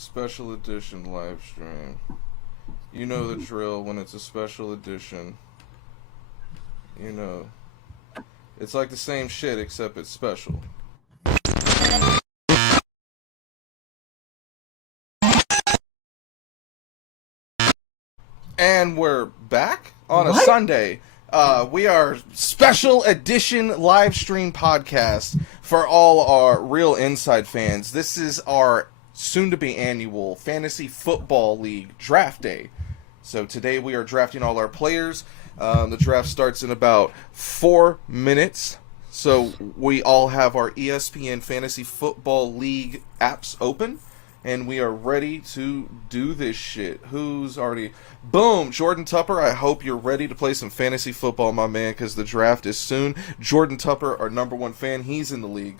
Special edition live stream. You know the drill when it's a special edition. You know. It's like the same shit except it's special. And we're back on a Sunday. We are special edition live stream podcast for all our real inside fans. This is our soon-to-be annual Fantasy Football League Draft Day. So today we are drafting all our players. The draft starts in about 4 minutes. So we all have our ESPN Fantasy Football League apps open. And we are ready to do this shit. Who's already... Boom! Jordan Tupper, I hope you're ready to play some fantasy football, my man, because the draft is soon. Jordan Tupper, our number one fan, he's in the league.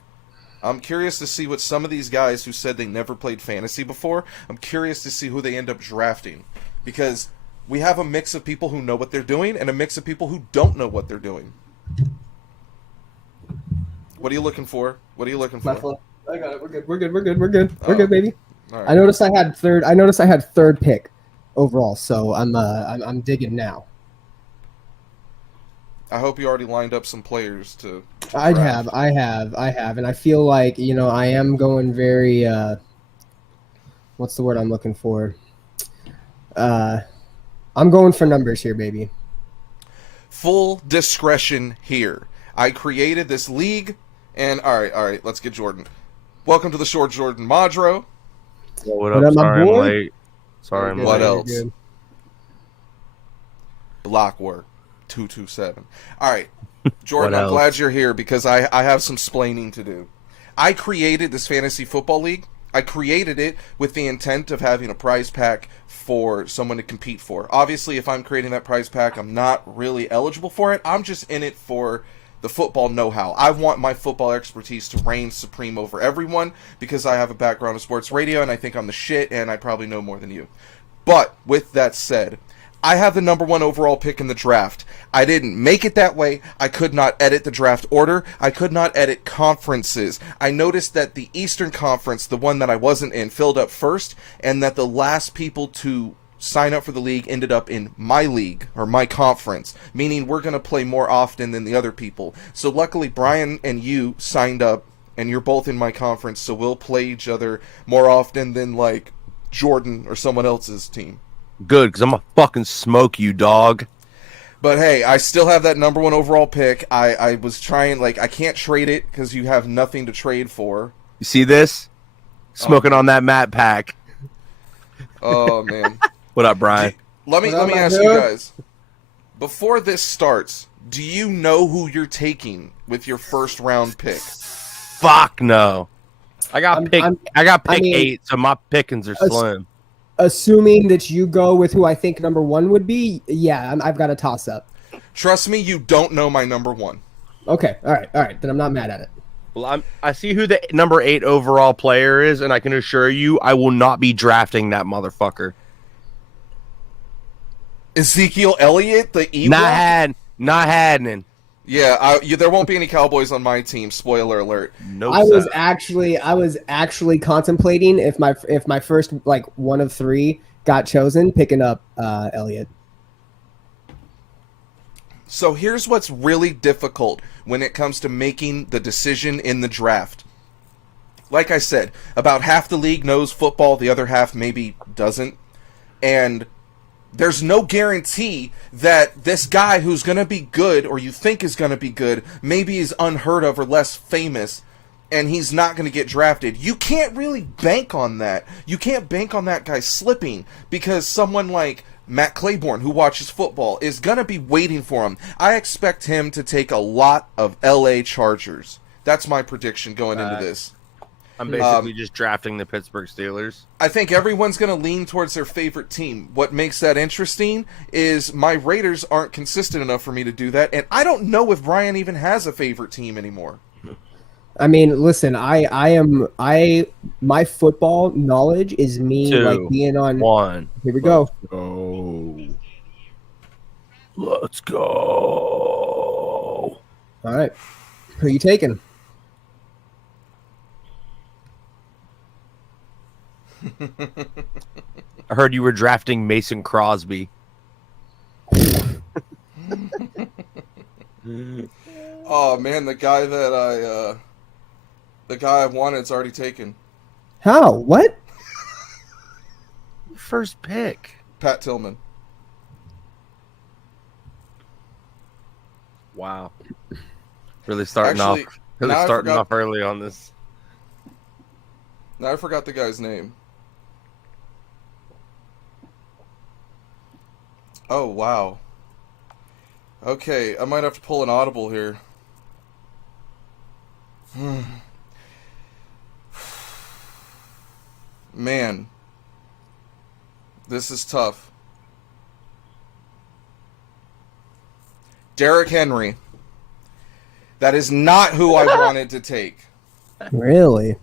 I'm curious to see what some of these guys who said they never played fantasy before, I'm curious to see who they end up drafting. Because we have a mix of people who know what they're doing and a mix of people who don't know what they're doing. What are you looking for? What are you looking for? I got it. We're good. We're good, baby. Right. I noticed I had third pick overall, so I'm digging now. I hope you already lined up some players to I draft. have, and I feel like I am going very. What's the word I'm looking for? I'm going for numbers here, baby. Full discretion here. I created this league, and all right, let's get Jordan. Welcome to the show, Jordan Madro. What up? Sorry I'm late. Sorry I'm late. What else? Block work. 227. All right, Jordan, I'm glad you're here because I have some splaining to do. I created this fantasy football league. I created it with the intent of having a prize pack for someone to compete for. Obviously, if I'm creating that prize pack, I'm not really eligible for it. I'm just in it for the football know-how. I want my football expertise to reign supreme over everyone because I have a background in sports radio and I think I'm the shit and I probably know more than you. But with that said, I have the number one overall pick in the draft. I didn't make it that way. I could not edit the draft order. I could not edit conferences. I noticed that the Eastern Conference, the one that I wasn't in, filled up first, and that the last people to sign up for the league ended up in my league, or my conference, meaning we're going to play more often than the other people. So luckily, Brian and you signed up, and you're both in my conference, so we'll play each other more often than, like, Jordan or someone else's team. Good, because I'm going to fucking smoke you, dog. But hey, I still have that number one overall pick. I was trying, I can't trade it because you have nothing to trade for. You see this? Smoking on that Matt pack. Oh, man. What up, Brian? Let me ask you guys. Before this starts, do you know who you're taking with your first round pick? Fuck no. I got pick 8, so my pickings are slim. Assuming that you go with who I think number one would be, yeah, I've got a toss up. Trust me, you don't know my number one. Okay, all right. Then I'm not mad at it. Well, I see who the number 8 overall player is, and I can assure you, I will not be drafting that motherfucker. Ezekiel Elliott, the Ewok? Not happening. Yeah, there won't be any Cowboys on my team. Spoiler alert. No, I was actually contemplating if my first one of 3 got chosen, picking up Elliott. So here's what's really difficult when it comes to making the decision in the draft. Like I said, about half the league knows football, the other half maybe doesn't, and there's no guarantee that this guy who's going to be good, or you think is going to be good, maybe is unheard of or less famous, and he's not going to get drafted. You can't really bank on that. You can't bank on that guy slipping, because someone like Matt Claiborne, who watches football, is going to be waiting for him. I expect him to take a lot of LA Chargers. That's my prediction going into this. I'm basically just drafting the Pittsburgh Steelers. I think everyone's going to lean towards their favorite team. What makes that interesting is my Raiders aren't consistent enough for me to do that, and I don't know if Brian even has a favorite team anymore. I mean, listen, my football knowledge is me 2, being on 1. Here we go. Let's go. All right. Who are you taking? I heard you were drafting Mason Crosby. Oh man, the guy I wanted's already taken. How? What? First pick. Pat Tillman. Wow. Really starting Actually, off. Really starting off early on this. Now I forgot the guy's name. Oh wow. Okay, I might have to pull an audible here. Man. This is tough. Derrick Henry. That is not who I wanted to take. Really?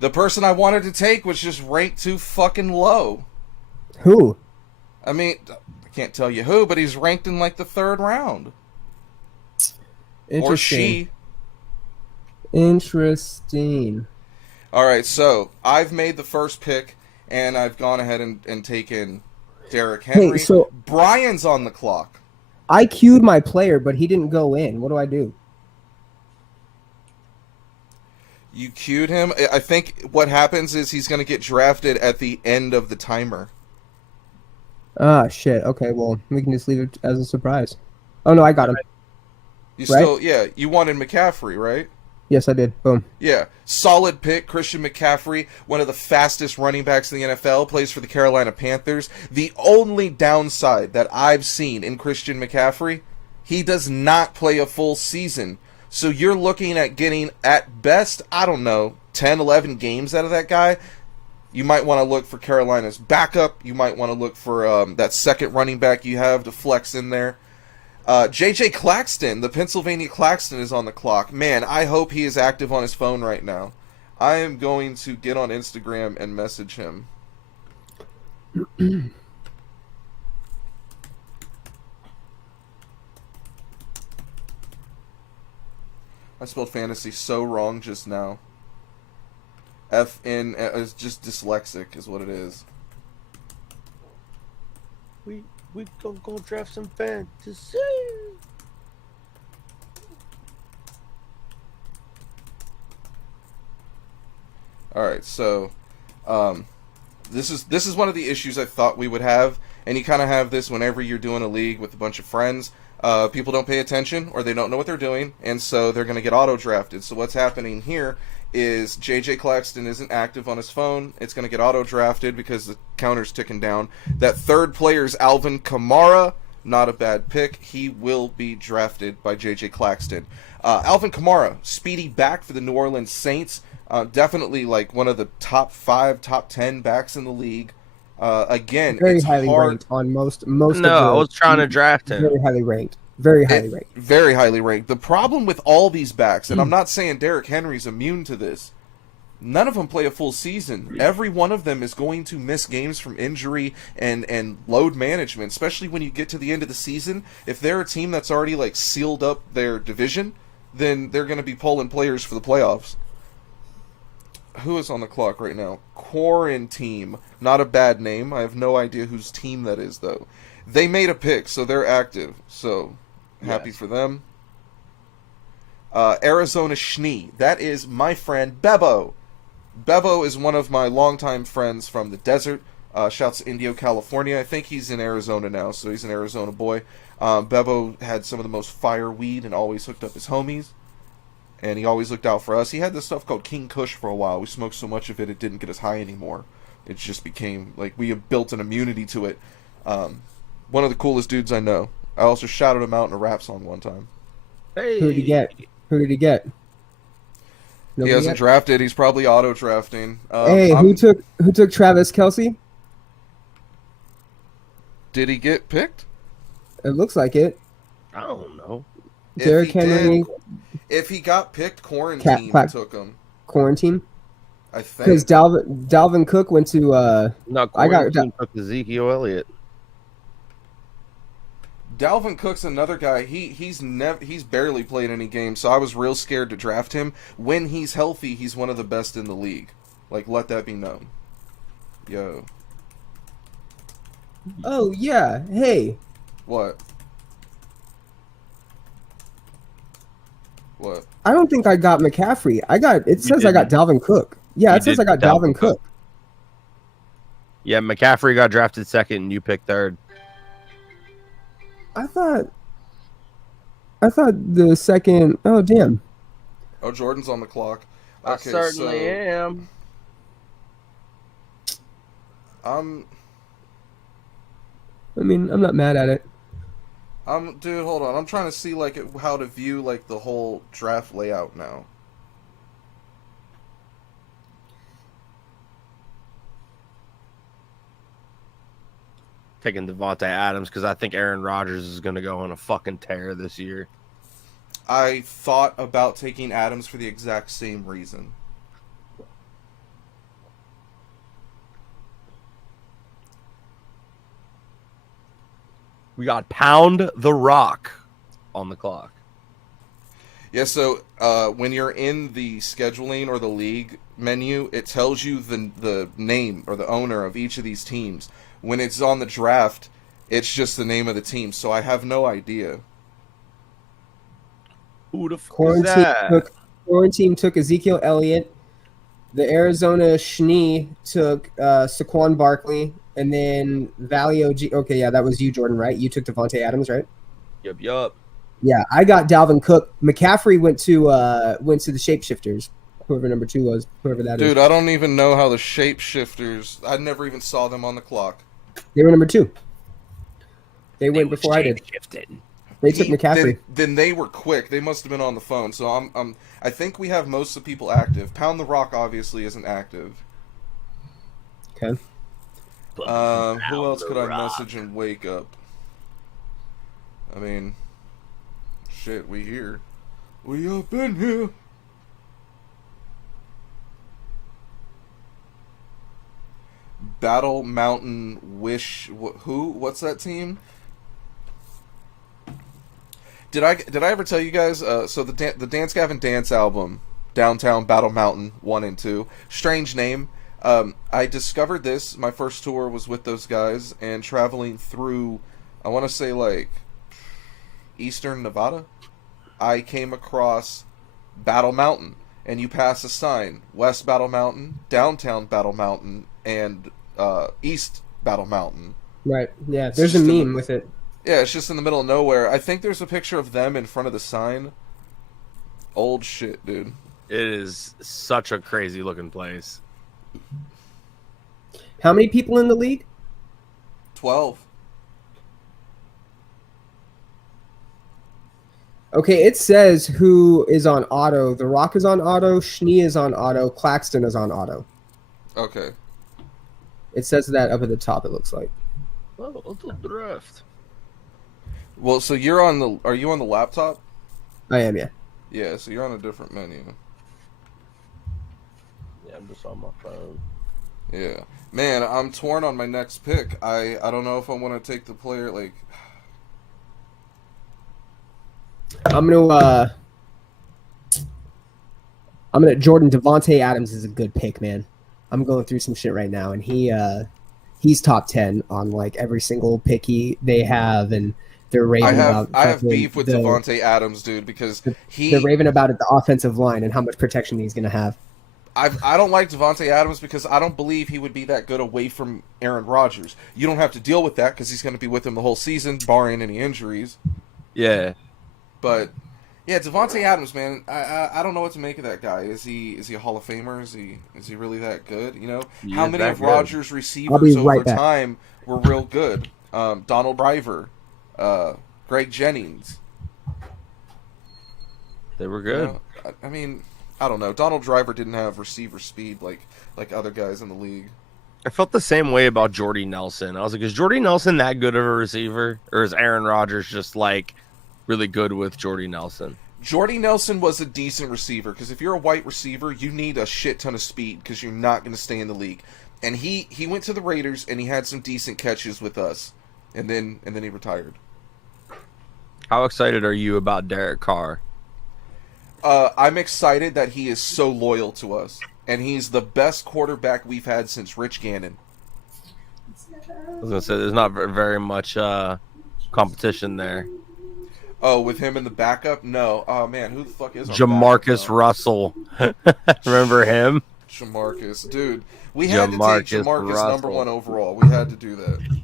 The person I wanted to take was just ranked too fucking low. Who? I mean, I can't tell you who, but he's ranked in like the 3rd round. Or she. Interesting. All right, so I've made the first pick, and I've gone ahead and taken Derrick Henry. Hey, so Brian's on the clock. I queued my player, but he didn't go in. What do I do? You queued him. I think what happens is he's going to get drafted at the end of the timer. Ah, shit. Okay, well, we can just leave it as a surprise. Oh, no, I got him. You wanted McCaffrey, right? Yes, I did. Boom. Yeah, solid pick. Christian McCaffrey, one of the fastest running backs in the NFL, plays for the Carolina Panthers. The only downside that I've seen in Christian McCaffrey, he does not play a full season. So you're looking at getting, at best, I don't know, 10, 11 games out of that guy. You might want to look for Carolina's backup. You might want to look for that second running back you have to flex in there. J.J. Claxton, the Pennsylvania Claxton, is on the clock. Man, I hope he is active on his phone right now. I am going to get on Instagram and message him. I spelled fantasy so wrong just now. FN is just dyslexic is what it is. We gonna go draft some fantasy. All right, so this is one of the issues I thought we would have, and you kind of have this whenever you're doing a league with a bunch of friends. People don't pay attention, or they don't know what they're doing, and so they're going to get auto-drafted. So what's happening here is J.J. Claxton isn't active on his phone. It's going to get auto-drafted because the counter's ticking down. That third player is Alvin Kamara. Not a bad pick. He will be drafted by J.J. Claxton. Alvin Kamara, speedy back for the New Orleans Saints. Definitely like one of the top 5, top 10 backs in the league. Again, very it's highly hard. ranked on most. No, I was trying to draft him. Very highly ranked. Very highly ranked. Very highly ranked. The problem with all these backs, and I'm not saying Derrick Henry's immune to this, none of them play a full season. Every one of them is going to miss games from injury and load management, especially when you get to the end of the season. If they're a team that's already like sealed up their division, then they're going to be pulling players for the playoffs. Who is on the clock right now? Quarantine. Not a bad name. I have no idea whose team that is, though. They made a pick, so they're active. So, happy for them. Arizona Schnee. That is my friend Bebo. Bebo is one of my longtime friends from the desert. Shouts to Indio, California. I think he's in Arizona now, so he's an Arizona boy. Bebo had some of the most fire weed and always hooked up his homies. And he always looked out for us. He had this stuff called King Kush for a while. We smoked so much of it, it didn't get us high anymore. It just became, like, we have built an immunity to it. One of the coolest dudes I know. I also shouted him out in a rap song one time. Hey. Who did he get? Who did he get? He hasn't drafted. He's probably auto-drafting. Who took Travis Kelce? Did he get picked? It looks like it. I don't know. Derrick Henry. If he got picked, Quarantine took him. Quarantine? I think. Because Dalvin Cook went to... Quarantine took Ezekiel Elliott. Dalvin Cook's another guy. He's barely played any games, so I was real scared to draft him. When he's healthy, he's one of the best in the league. Like, let that be known. Yo. Oh yeah. Hey. What? What? I don't think I got McCaffrey. It says I got didn't. Dalvin Cook. Yeah, You it says did I got Dalvin Cook. Yeah, McCaffrey got drafted second, and you picked third. I thought the second. Oh damn. Oh, Jordan's on the clock. I Okay, certainly so am. I'm I'm not mad at it. dude, hold on. I'm trying to see like how to view like the whole draft layout now. Taking Devontae Adams because I think Aaron Rodgers is going to go on a fucking tear this year. I thought about taking Adams for the exact same reason. We got Pound the Rock on the clock. Yeah, so when you're in the scheduling or the league menu, it tells you the name or the owner of each of these teams. When it's on the draft, it's just the name of the team, so I have no idea. Who the fuck is that? Quarantine took Ezekiel Elliott. The Arizona Schnee took Saquon Barkley, and then Valley OG. Okay, yeah, that was you, Jordan, right? You took Devontae Adams, right? Yup. Yeah, I got Dalvin Cook. McCaffrey went to the Shapeshifters, whoever number 2 was, whoever that is. Dude, I don't even know how the Shapeshifters. I never even saw them on the clock. They were number 2. They went before I did. They took McCaffrey. Then they were quick. They must have been on the phone. So I think we have most of the people active. Pound the Rock obviously isn't active. Okay. Who else could I message and wake up? I mean, shit, we here. We up in here. Battle Mountain Wish. Who? What's that team? Did I ever tell you guys? So the Dance Gavin Dance album, Downtown Battle Mountain 1 and 2. Strange name. I discovered this. My first tour was with those guys and traveling through. I want to say like Eastern Nevada. I came across Battle Mountain, and you pass a sign: West Battle Mountain, Downtown Battle Mountain, and East Battle Mountain. Right. Yeah. There's a meme with it. Yeah, it's just in the middle of nowhere. I think there's a picture of them in front of the sign. Old shit, dude. It is such a crazy looking place. How many people in the league? 12. Okay, it says who is on auto. The Rock is on auto. Schnee is on auto. Claxton is on auto. Okay. It says that up at the top, it looks like. Oh, it's a draft. Well, so you're on the. Are you on the laptop? I am, yeah. Yeah, so you're on a different menu. Yeah, I'm just on my phone. Yeah, man, I'm torn on my next pick. I don't know if I want to take the player like. I'm gonna Jordan Devontae Adams is a good pick, man. I'm going through some shit right now, and he's top 10 on like every single pick they have, and they're raving about. I have beef with Devontae Adams, dude, because they're raving about it, the offensive line and how much protection he's gonna have. I don't like Devontae Adams because I don't believe he would be that good away from Aaron Rodgers. You don't have to deal with that because he's going to be with him the whole season, barring any injuries. Yeah. But yeah, Devontae Adams, man, I don't know what to make of that guy. Is he a Hall of Famer? Is he really that good? You know, how many of Rodgers' receivers over time were real good? Donald Driver, Greg Jennings. They were good. You know, I mean, I don't know. Donald Driver didn't have receiver speed like other guys in the league. I felt the same way about Jordy Nelson. I was like, is Jordy Nelson that good of a receiver, or is Aaron Rodgers just like really good with Jordy Nelson? Jordy Nelson was a decent receiver because if you're a white receiver, you need a shit ton of speed because you're not going to stay in the league. And he went to the Raiders and he had some decent catches with us, and then he retired. How excited are you about Derek Carr? I'm excited that he is so loyal to us, and he's the best quarterback we've had since Rich Gannon. I was gonna say there's not very much competition there. Oh, with him in the backup? No. Oh man, who the fuck is our Jamarcus backup now? Russell? Remember him? Jamarcus, dude. We had to take Jamarcus Russell. number 1 overall. We had to do that.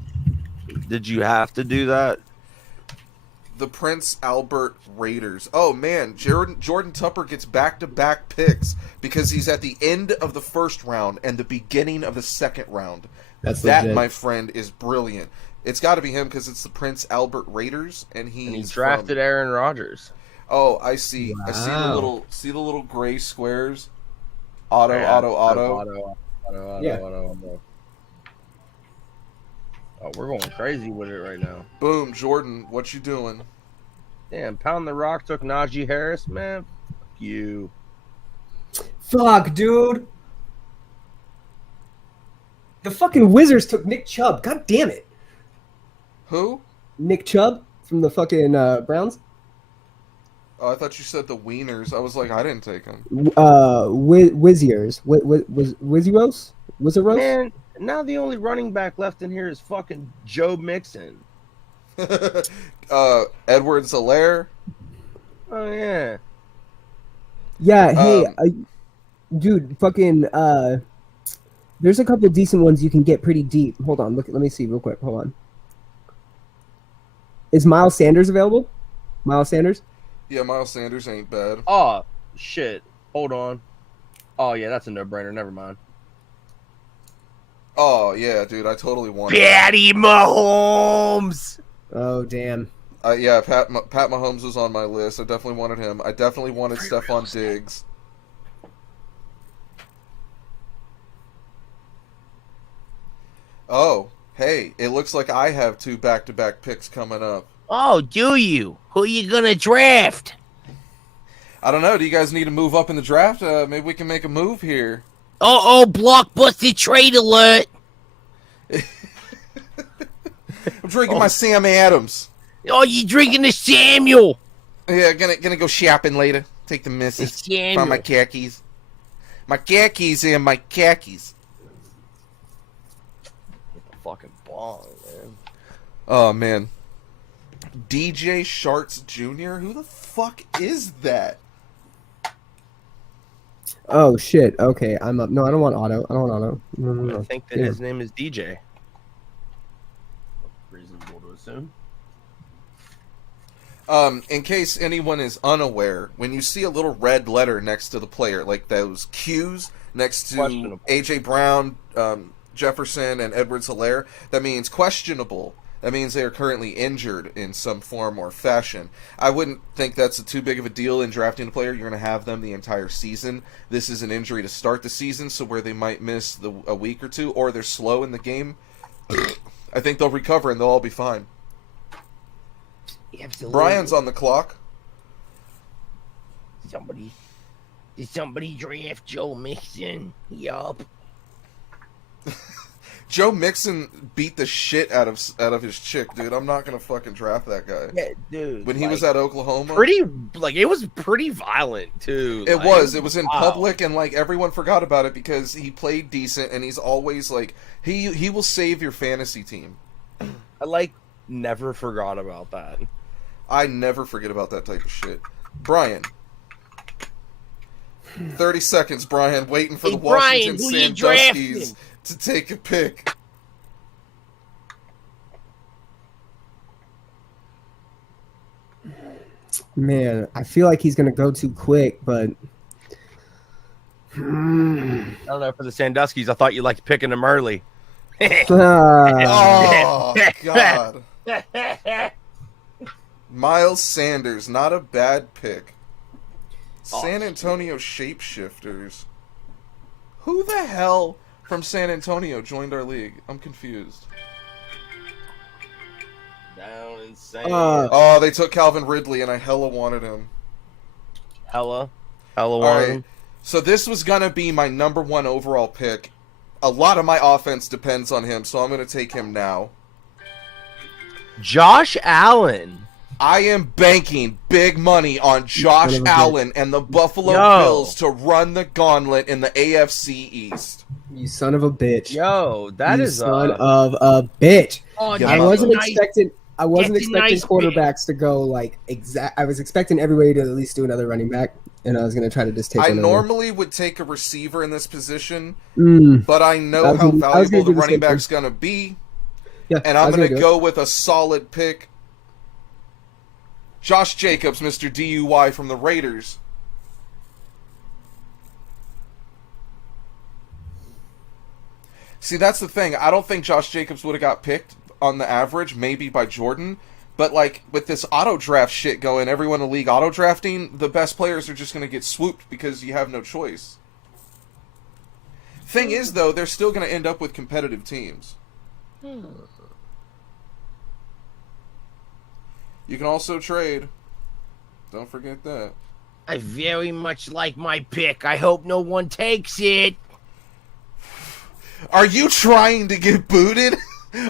Did you have to do that? The Prince Albert Raiders. Oh man, Jordan Tupper gets back-to-back picks because he's at the end of the first round and the beginning of the second round. That, legit. My friend, is brilliant. It's got to be him because it's the Prince Albert Raiders, and he drafted Aaron Rodgers. Oh, I see. Wow. I see the little gray squares. Auto. Yeah. Oh, we're going crazy with it right now. Boom, Jordan, what you doing? Damn, Pound the Rock took Najee Harris, man. Fuck you. Fuck, dude. The fucking Wizards took Nick Chubb. God damn it. Who? Nick Chubb from the fucking Browns. Oh, I thought you said the Wieners. I was like, I didn't take him. Wiziers. Wizeros? Man, now the only running back left in here is fucking Joe Mixon. Edwards-Helaire. Oh, yeah. Yeah, hey, dude, fucking, there's a couple decent ones you can get pretty deep. Hold on, let me see real quick. Hold on. Is Miles Sanders available? Miles Sanders? Yeah, Miles Sanders ain't bad. Oh, shit. Hold on. Oh, yeah, that's a no-brainer. Never mind. Oh, yeah, dude, I totally want Patty Mahomes! Oh, damn. Yeah, Pat Mahomes was on my list. I definitely wanted him. I definitely wanted Stephon Diggs. Oh, hey, it looks like I have 2 back-to-back picks coming up. Oh, do you? Who you gonna draft? I don't know. Do you guys need to move up in the draft? Maybe we can make a move here. Oh, blockbuster trade alert! I'm drinking my Sam Adams. Oh, you drinking the Samuel? Yeah, gonna go shopping later. Take the missus. Find my khakis. My khakis and my khakis. Get the fucking ball, man. Oh, man. DJ Sharts Jr.? Who the fuck is that? Oh, shit. Okay, I'm up. No, I don't want Auto. No. I think that his name is DJ. Reasonable to assume. In case anyone is unaware, when you see a little red letter next to the player, like those Q's next to A.J. Brown, Jefferson, and Edwards-Helaire, that means questionable. That means they are currently injured in some form or fashion. I wouldn't think that's too big of a deal in drafting a player. You're going to have them the entire season. This is an injury to start the season, so where they might miss a week or two, or they're slow in the game, I think they'll recover and they'll all be fine. Absolutely. Brian's on the clock. Did somebody draft Joe Mixon? Yup. Joe Mixon beat the shit out of his chick, dude. I'm not gonna fucking draft that guy. Yeah, dude. When he was at Oklahoma, it was pretty violent too. It was in public, and like everyone forgot about it because he played decent, and he's always like he will save your fantasy team. I never forgot about that. I never forget about that type of shit. Brian. 30 seconds, Brian, waiting for the Washington Sandusky's to take a pick. Man, I feel like he's going to go too quick, but... I don't know, for the Sandusky's, I thought you liked picking them early. Oh, God. Miles Sanders, not a bad pick. San Antonio Shapeshifters. Who the hell from San Antonio joined our league? I'm confused. Down insane. Oh, they took Calvin Ridley, and I hella wanted him. Hella wanted him. So this was going to be my number 1 overall pick. A lot of my offense depends on him, so I'm going to take him now. Josh Allen. I am banking big money on Josh Allen and the Buffalo Bills to run the gauntlet in the AFC East. You son of a bitch. Yo, that you is son of a bitch. Oh, I wasn't expecting quarterbacks to go like exact. I was expecting everybody to at least do another running back, and I was going to try to just take. I normally would take a receiver in this position, Mm. but I know how valuable the running back's going to be, and I'm going to go with a solid pick. Josh Jacobs, Mr. DUI from the Raiders. See, that's the thing. I don't think Josh Jacobs would have got picked on the average, maybe by Jordan. But, like, with this auto draft shit going, everyone in the league auto drafting, the best players are just going to get swooped because you have no choice. Thing is, though, they're still going to end up with competitive teams. You can also trade. Don't forget that. I very much like my pick. I hope no one takes it. Are you trying to get booted?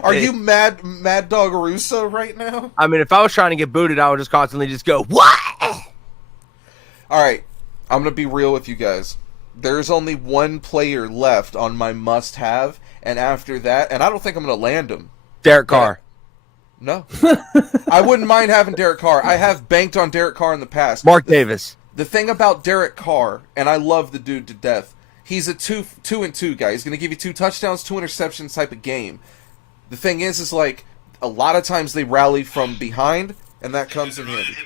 Are you Mad Dog Russo right now? I mean, if I was trying to get booted, I would just constantly just go, what? All right, I'm going to be real with you guys. There's only one player left on my must-have, and after that, and I don't think I'm going to land him. Derek Carr. No. I wouldn't mind having Derek Carr. I have banked on Derek Carr in the past. Mark Davis. The thing about Derek Carr, and I love the dude to death, he's a 2-2 guy. He's going to give you 2 touchdowns, 2 interceptions type of game. The thing is like, a lot of times they rally from behind, and that comes in handy.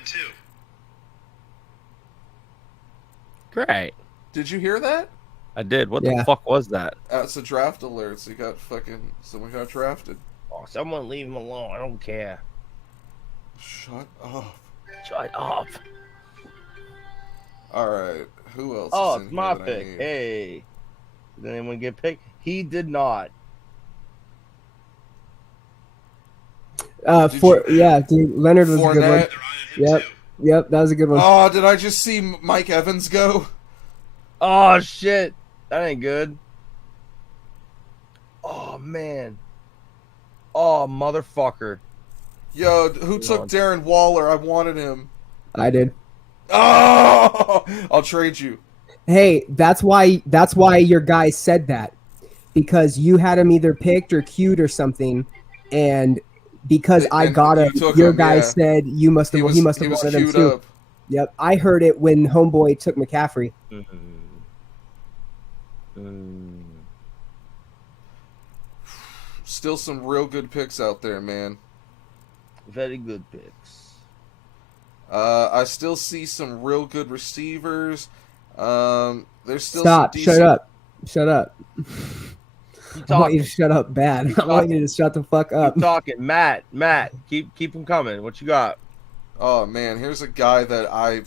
Great. Did you hear that? I did. What the fuck was that? It's a draft alert. So someone got drafted. Oh, someone leave him alone. I don't care. Shut up. Shut up. All right. Who else? Oh, is in it's my here that I pick. need? Hey. Did anyone get picked? He did not. Dude, Leonard was a good one. Yep, that was a good one. Oh, did I just see Mike Evans go? Oh, shit. That ain't good. Oh, man. Oh, motherfucker. Yo, who took Darren Waller? I wanted him. I did. Oh, I'll trade you. Hey, that's why your guy said that, because you had him either picked or queued or something, and because I got him, your guy said he must have wanted him too. Up. Yep, I heard it when Homeboy took McCaffrey. Still some real good picks out there, man. Very good picks. I still see some real good receivers. There's still Stop. some decent... Shut up. I want you to shut up bad. I want you to shut the fuck up. Keep talking. Matt, keep them coming. What you got? Oh, man, here's a guy I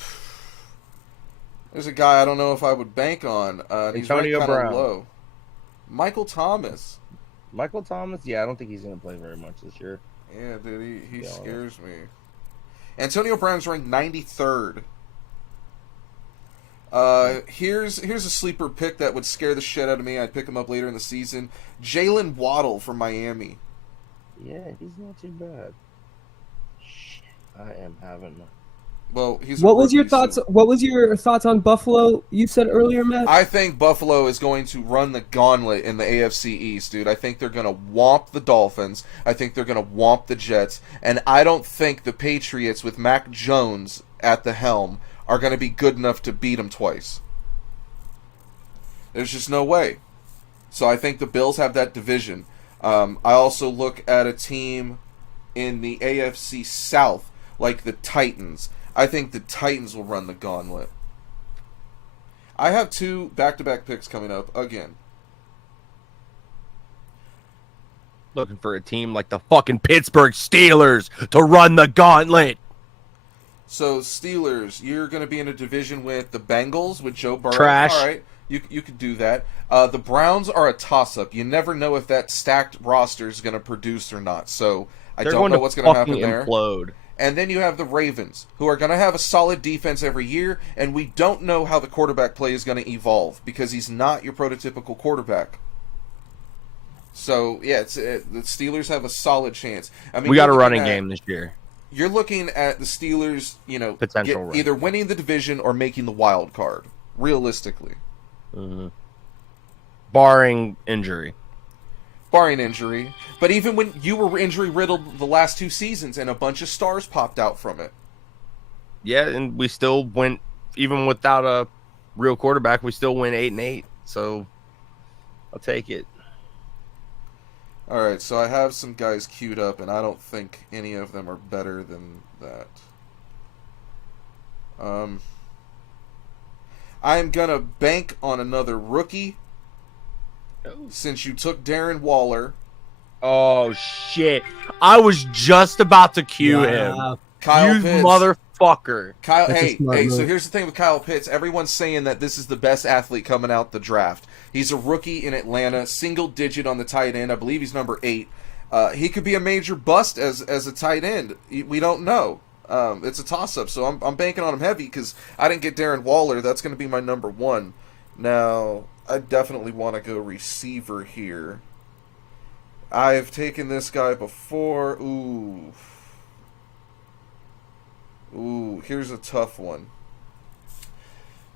don't know if I would bank on. He's Antonio ranked Brown. Low. Michael Thomas. Michael Thomas? Yeah, I don't think he's going to play very much this year. Yeah, dude, he scares me. Antonio Brown's ranked 93rd. Here's a sleeper pick that would scare the shit out of me. I'd pick him up later in the season. Jalen Waddle from Miami. Yeah, he's not too bad. Shit, I am having... Well, he's. What was your thoughts? What was your thoughts on Buffalo? You said earlier, Matt. I think Buffalo is going to run the gauntlet in the AFC East, dude. I think they're going to whomp the Dolphins. I think they're going to whomp the Jets, and I don't think the Patriots with Mac Jones at the helm are going to be good enough to beat them twice. There's just no way. So I think the Bills have that division. I also look at a team in the AFC South like the Titans. I think the Titans will run the gauntlet. I have 2 back-to-back picks coming up again. Looking for a team like the fucking Pittsburgh Steelers to run the gauntlet. So, Steelers, you're going to be in a division with the Bengals, with Joe Burrow. Trash. All right, you could do that. The Browns are a toss-up. You never know if that stacked roster is going to produce or not. So, I don't know what's going to happen there. Implode. And then you have the Ravens, who are going to have a solid defense every year, and we don't know how the quarterback play is going to evolve, because he's not your prototypical quarterback. So, yeah, the Steelers have a solid chance. I mean, we got a running game this year. you're looking at the Steelers, Potential run. either winning the division or making the wild card, realistically. Mm-hmm. Barring injury. But even when you were injury-riddled the last 2 seasons and a bunch of stars popped out from it. Yeah, and we still went, even without a real quarterback, we still went 8-8. So I'll take it. All right, so I have some guys queued up, and I don't think any of them are better than that. I'm going to bank on another rookie since you took Darren Waller. Oh, shit. I was just about to cue him. Kyle You Pitts. motherfucker. Hey, so here's the thing with Kyle Pitts. Everyone's saying that this is the best athlete coming out the draft. He's a rookie in Atlanta, single digit on the tight end. I believe he's number 8. He could be a major bust as a tight end. We don't know. It's a toss-up, so I'm banking on him heavy because I didn't get Darren Waller. That's going to be my number 1. Now, I definitely want to go receiver here. I've taken this guy before. Ooh, here's a tough one.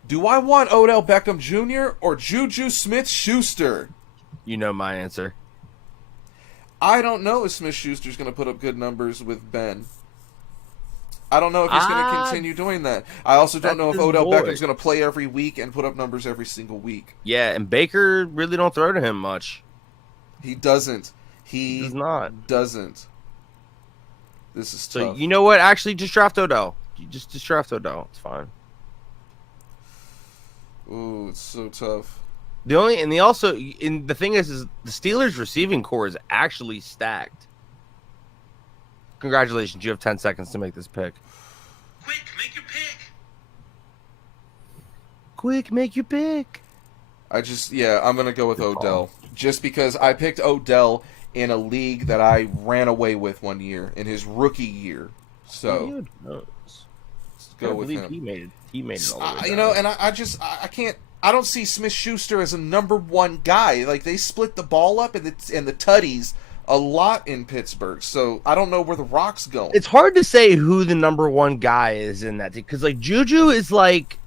Do I want Odell Beckham Jr. or Juju Smith-Schuster? You know my answer. I don't know if Smith-Schuster's going to put up good numbers with Ben. I don't know if he's going to continue doing that. I also don't know if Odell Beckham's going to play every week and put up numbers every single week. Yeah, and Baker really don't throw to him much. He doesn't. He does not. Doesn't. This is tough. So you know what? Actually, just draft Odell. You just draft Odell. It's fine. Ooh, it's so tough. The thing is the Steelers' receiving core is actually stacked. Congratulations, you have 10 seconds to make this pick. Quick, make your pick. Quick, make your pick. I'm gonna go with Odell, just because I picked Odell in a league that I ran away with one year in his rookie year. So let's go with him. He made it all the way and I can't. I don't see Smith-Schuster as a number 1 guy. Like, they split the ball up and the tutties a lot in Pittsburgh, so I don't know where the rock's going. It's hard to say who the number 1 guy is in that team because like Juju is like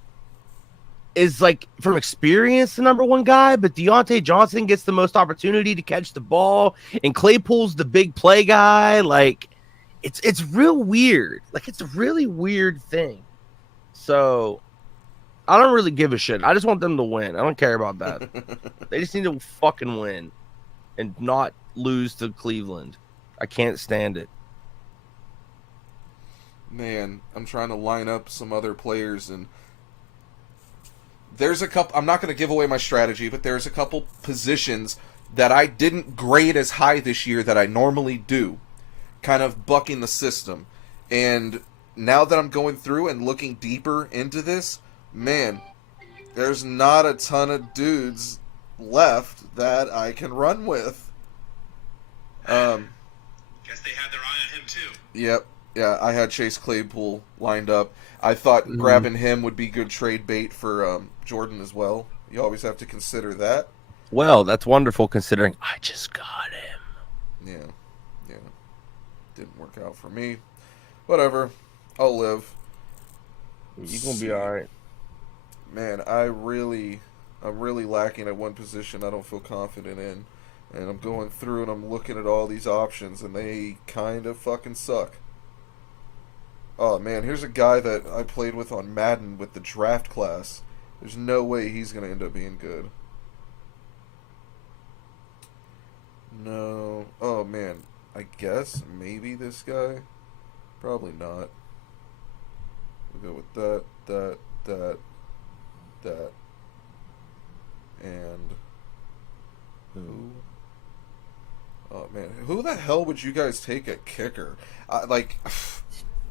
from experience the number 1 guy, but Deontay Johnson gets the most opportunity to catch the ball, and Claypool's the big play guy. Like, it's real weird. Like, it's a really weird thing. So I don't really give a shit. I just want them to win. I don't care about that. They just need to fucking win and not lose to Cleveland. I can't stand it. Man, I'm trying to line up some other players, and there's a couple. I'm not going to give away my strategy, but there's a couple positions that I didn't grade as high this year that I normally do, kind of bucking the system. And now that I'm going through and looking deeper into this, man, there's not a ton of dudes left that I can run with. Guess they had their eye on him too. Yep. Yeah, I had Chase Claypool lined up. I thought grabbing him would be good trade bait for Jordan as well. You always have to consider that. Well, that's wonderful considering I just got him. Yeah. Didn't work out for me. Whatever. I'll live. You're going to be all right. Man, I'm really lacking at one position I don't feel confident in. And I'm going through and I'm looking at all these options, and they kind of fucking suck. Oh, man, here's a guy that I played with on Madden with the draft class. There's no way he's going to end up being good. No. Oh, man. I guess maybe this guy? Probably not. We'll go with that, and who? Oh, man. Who the hell would you guys take at kicker? I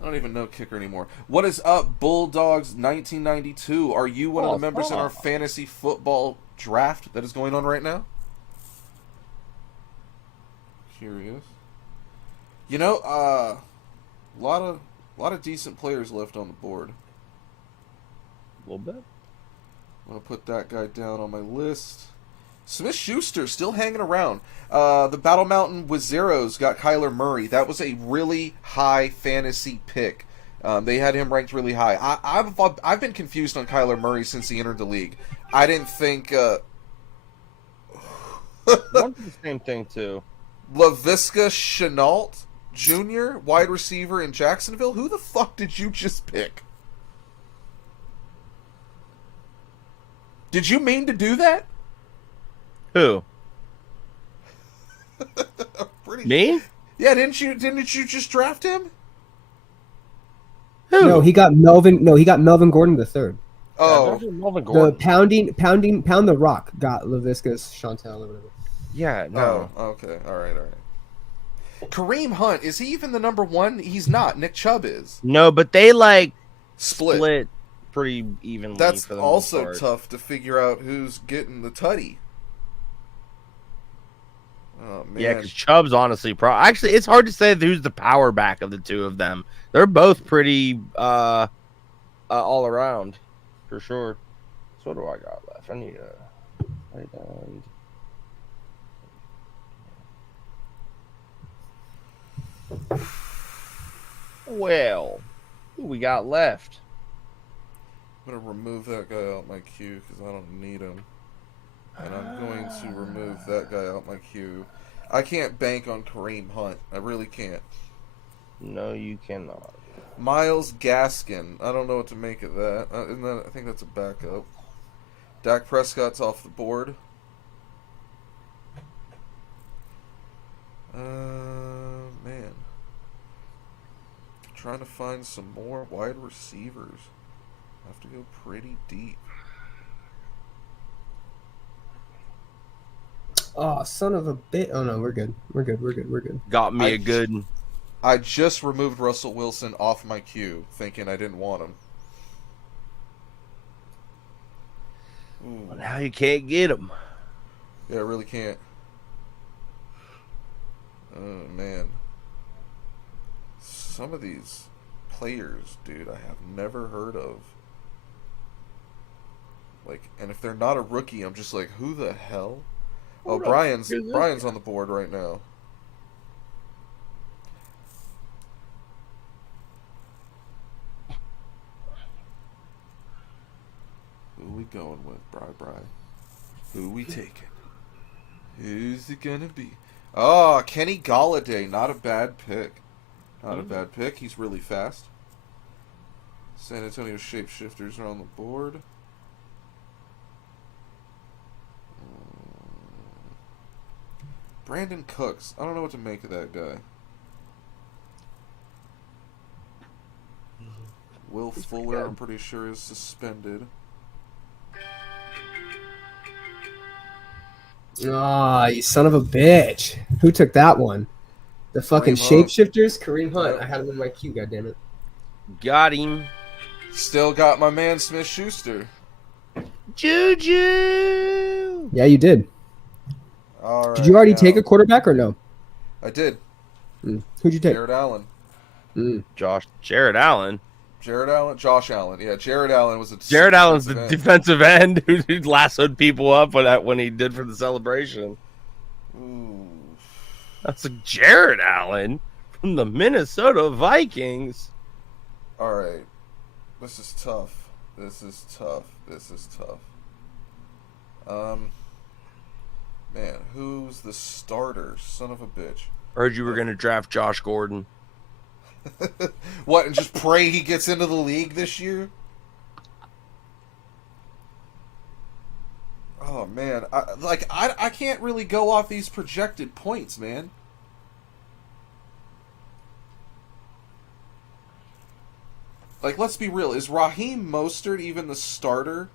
don't even know kicker anymore. What is up, Bulldogs 1992? Are you one of the members in our fantasy football draft that is going on right now? Curious. You know, a lot of decent players left on the board. A little bit. I'm going to put that guy down on my list. Smith-Schuster still hanging around. The Battle Mountain with Zeros got Kyler Murray. That was a really high fantasy pick. They had him ranked really high. I've been confused on Kyler Murray since he entered the league. I didn't think... Wondered the same thing, too. LaVisca Chenault Jr., wide receiver in Jacksonville? Who the fuck did you just pick? Did you mean to do that? Who? Me? Yeah, didn't you just draft him? Who? No, he got Melvin. No, he got Melvin Gordon the third. Oh, Melvin The Gordon. pound the rock got LaVisca's Chantel or whatever. Yeah, no. Oh, okay. All right. Kareem Hunt, is he even the number one? He's not. Nick Chubb is. No, but they Split. pretty evenly. That's for the also most part. tough to figure out who's getting the tutty. Oh, man. Yeah, because Chubb's honestly actually, it's hard to say who's the power back of the two of them. They're both pretty all around, for sure. So what do I got left? I need a write down. Well, who we got left? I'm going to remove that guy out my queue because I don't need him. And I'm going to remove that guy out my queue. I can't bank on Kareem Hunt. I really can't. No, you cannot. Miles Gaskin. I don't know what to make of that. I think that's a backup. Dak Prescott's off the board. Man. Trying to find some more wide receivers. I have to go pretty deep. Oh, son of a bit. Oh no, we're good. We're good. Got me a good. I just removed Russell Wilson off my queue, thinking I didn't want him. Ooh. Well, now you can't get him. Yeah, I really can't. Oh, man. Some of these players, dude, I have never heard of. Like, and if they're not a rookie, I'm just like, who the hell? Oh, Brian's on the board right now. Who we going with, Bri? Who we taking? Who's it gonna be? Oh, Kenny Golladay, not a bad pick. Not a bad pick. He's really fast. San Antonio Shapeshifters are on the board. Brandon Cooks. I don't know what to make of that guy. Will Fuller, I'm pretty sure, is suspended. Ah, you son of a bitch. Who took that one? The fucking Kareem Hunt. shapeshifters? Kareem Hunt. Yep. I had him in my queue, goddammit. Got him. Still got my man Smith-Schuster. Juju. Yeah, you did. All right, Did you already now- take a quarterback or no? I did. Who'd you take? Jared Allen. Jared Allen. Josh Allen. Yeah, Jared Allen was a Jared Allen's the defensive end. defensive end who lassoed people up when he did for the celebration. Ooh. That's like Jared Allen from the Minnesota Vikings. All right. This is tough. Man, who's the starter? Son of a bitch. I heard you were going to draft Josh Gordon. What, and just pray he gets into the league this year? Oh, man. I can't really go off these projected points, man. Like, let's be real. Is Raheem Mostert even the starter?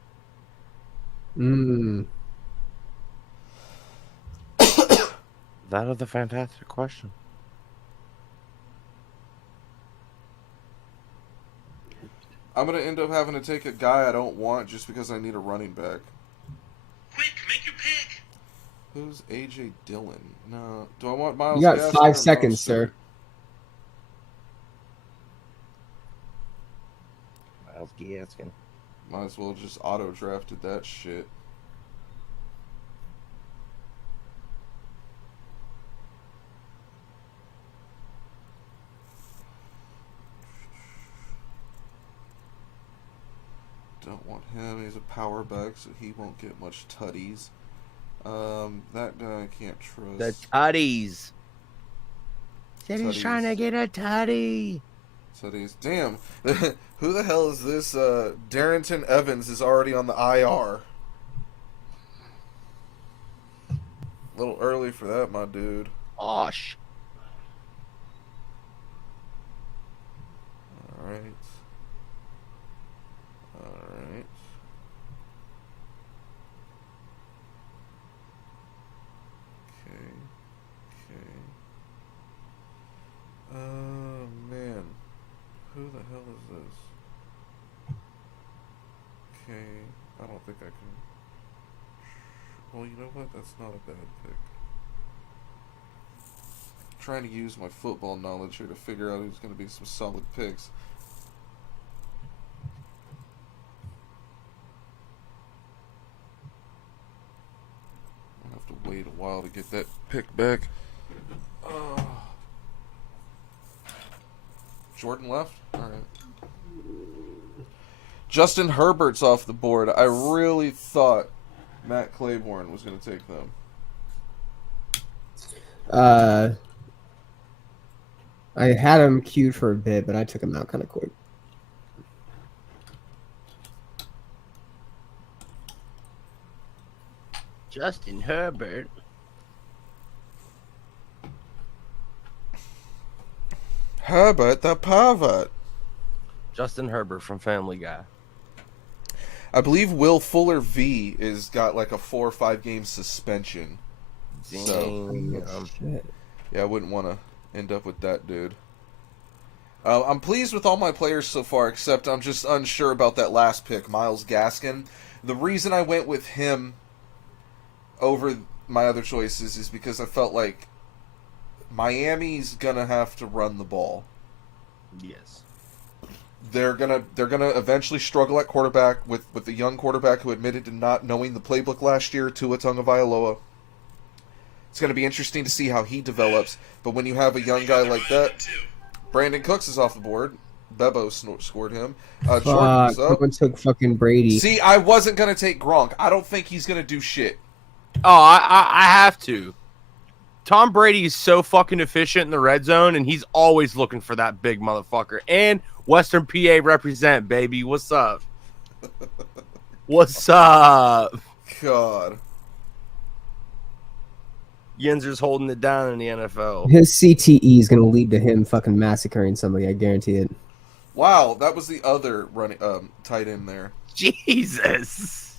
That is a fantastic question. I'm going to end up having to take a guy I don't want just because I need a running back. Quick, make your pick. Who's A.J. Dillon? No. Do I want Miles You got Gaskin 5 or seconds, Mostert? sir. Miles Gaskin. Might as well just auto-drafted that shit. don't want him. He's a power back, so he won't get much tutties. That guy I can't trust. The tutties. Said he's Tutties. trying to get a tutty. Tutties. Damn. Who the hell is this? Darrington Evans is already on the IR. A little early for that, my dude. Osh. Alright. Alright. Okay. Okay. Oh, man. Who the hell is this? Okay. I don't think I can... Well, you know what? That's not a bad pick. I'm trying to use my football knowledge here to figure out who's going to be some solid picks. I'll have to wait a while to get that pick back. Jordan left? Alright. Justin Herbert's off the board. I really thought Matt Claiborne was going to take them. I had him queued for a bit, but I took him out kind of quick. Justin Herbert. Herbert the pervert. Justin Herbert from Family Guy. I believe Will Fuller V is got like a 4 or 5 game suspension. So, Shit. yeah, I wouldn't want to end up with that dude. I'm pleased with all my players so far, except I'm just unsure about that last pick, Myles Gaskin. The reason I went with him over my other choices is because I felt like Miami's gonna have to run the ball. Yes. They're gonna eventually struggle at quarterback with the young quarterback who admitted to not knowing the playbook last year, Tua Tagovailoa. It's gonna be interesting to see how he develops. But when you have a young guy like that, Brandon Cooks is off the board. Bebo scored him. Jordan's up. Someone took fucking Brady. See, I wasn't gonna take Gronk. I don't think he's gonna do shit. Oh, I have to. Tom Brady is so fucking efficient in the red zone, and he's always looking for that big motherfucker. And Western PA represent, baby. What's up? What's up? God. Yinzer's holding it down in the NFL. His CTE is going to lead to him fucking massacring somebody. I guarantee it. Wow, that was the other running tight end there. Jesus.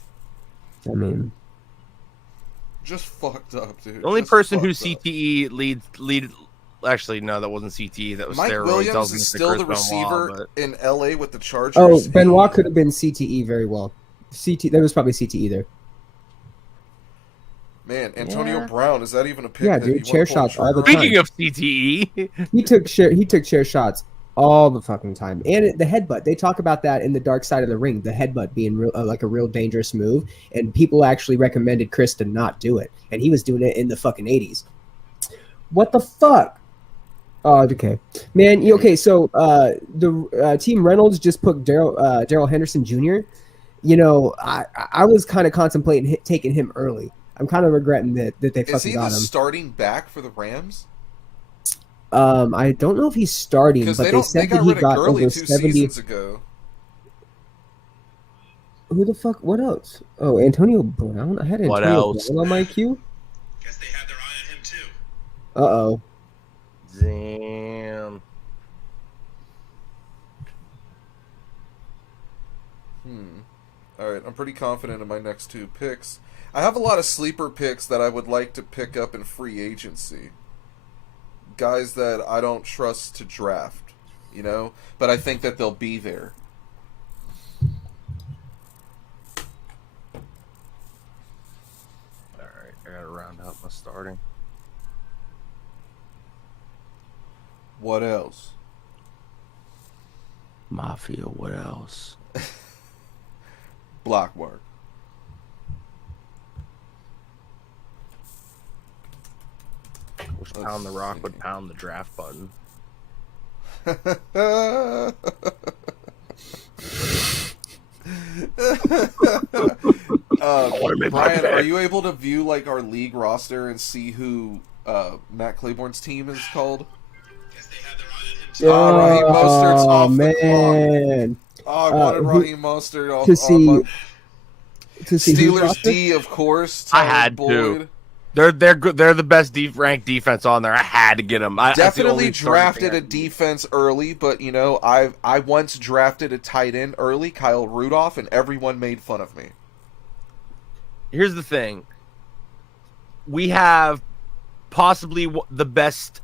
I mean, Just fucked up, dude. The only Just person who fucked up. CTE lead. Actually, no, that wasn't CTE. That was Mike steroids. Williams That was is the still Chris the receiver Benoit, in LA with the Chargers. oh, Benoit could have been CTE very well. There was probably CTE there. Man, Antonio Yeah. Brown, is that even a pick? Yeah, that dude, you wanna chair pull shots all the trigger on? Speaking of CTE, He took chair shots all the fucking time, and the headbutt. They talk about that in the Dark Side of the Ring. The headbutt being like a real dangerous move, and people actually recommended Chris to not do it, and he was doing it in the fucking 80s. What the fuck? Oh, okay, man. Okay, so the Team Reynolds just put Daryl Henderson Jr. You know, I was kind of contemplating taking him early. I'm kind of regretting that they Is fucking he the got him. starting back for the Rams? I don't know if he's starting, Because but they they said got that he rid of got Gurley over 2 70. seasons ago. Who the fuck? What else? Oh, Antonio Brown. I had What Antonio else? Brown on my queue. Guess they had their eye on him too. Uh-oh. damn. All right, I'm pretty confident in my next 2 picks. I have a lot of sleeper picks that I would like to pick up in free agency. Guys that I don't trust to draft, you know? But I think that they'll be there. All right, I gotta round out my starting. What else? Mafia. What else? Block mark. Wish Let's Pound the Rock would see. pound the draft button. Brian, are you able to view like our league roster and see who Matt Claiborne's team is called? Guess they had their eye on him too. Raheem Mostert's off the man. clock. Oh, I wanted Raheem Mostert off to see my Steelers D, of course. I had Boyd. to. They're good. They're the best ranked defense on there. I had to get them. Definitely drafted a defense early, but you know, I once drafted a tight end early, Kyle Rudolph, and everyone made fun of me. Here's the thing. We have possibly the best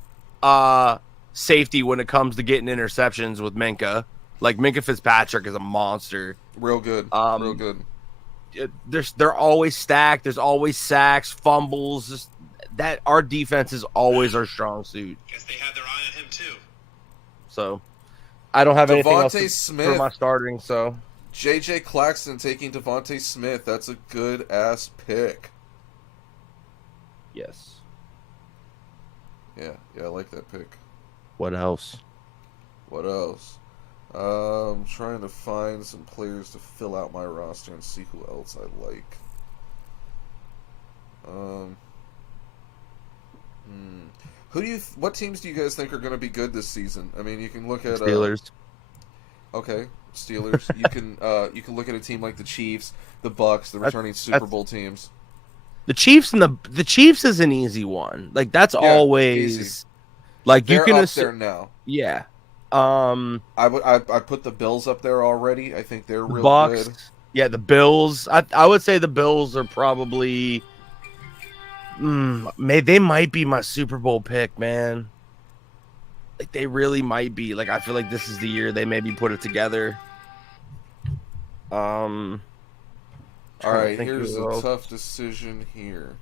safety when it comes to getting interceptions with Minka. Like Minka Fitzpatrick is a monster. Real good. Real good. They're always stacked. There's always sacks, fumbles. Just that our defense is always our strong suit. Guess they had their eye on him too. So I don't have anything else Smith, for my starting. So J.J. Claxton taking Devontae Smith. That's a good ass pick. yes. Yeah, I like that pick. What else? What else? I'm trying to find some players to fill out my roster and see who else I like. What teams do you guys think are going to be good this season? I mean, you can look at Steelers. Okay, Steelers. You can look at a team like the Chiefs, the Bucks, the returning Super Bowl teams. The Chiefs and the Chiefs is an easy one. Like that's always easy. like They're you can up there now. Yeah. I put the Bills up there already. I think they're real Bucks, good. Yeah, the Bills. I would say the Bills are probably. They might be my Super Bowl pick, man. Like they really might be. Like I feel like this is the year they maybe put it together. All right, here's a tough decision here.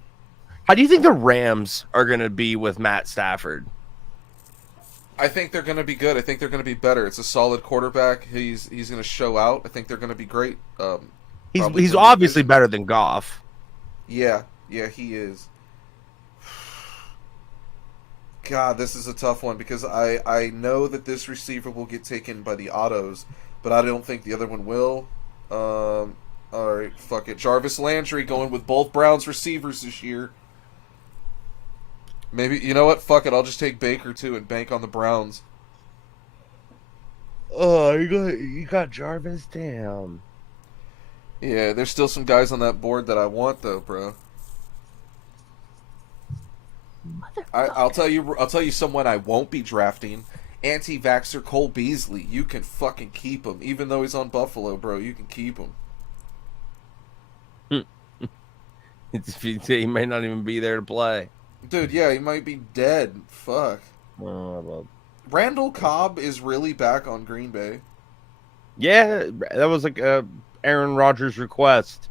How do you think the Rams are going to be with Matt Stafford? I think they're going to be good. I think they're going to be better. It's a solid quarterback. He's going to show out. I think they're going to be great. He's obviously better than Goff. Yeah, he is. God, this is a tough one because I know that this receiver will get taken by the autos, but I don't think the other one will. All right, fuck it. Jarvis Landry going with both Browns receivers this year. Maybe, you know what? Fuck it. I'll just take Baker, too, and bank on the Browns. Oh, you got Jarvis? Damn. Yeah, there's still some guys on that board that I want, though, bro. I'll tell you someone I won't be drafting. Anti-vaxxer Cole Beasley. You can fucking keep him. Even though he's on Buffalo, bro, you can keep him. He may not even be there to play. Dude, yeah, he might be dead. Fuck. Randall Cobb is really back on Green Bay. Yeah, that was like a Aaron Rodgers request.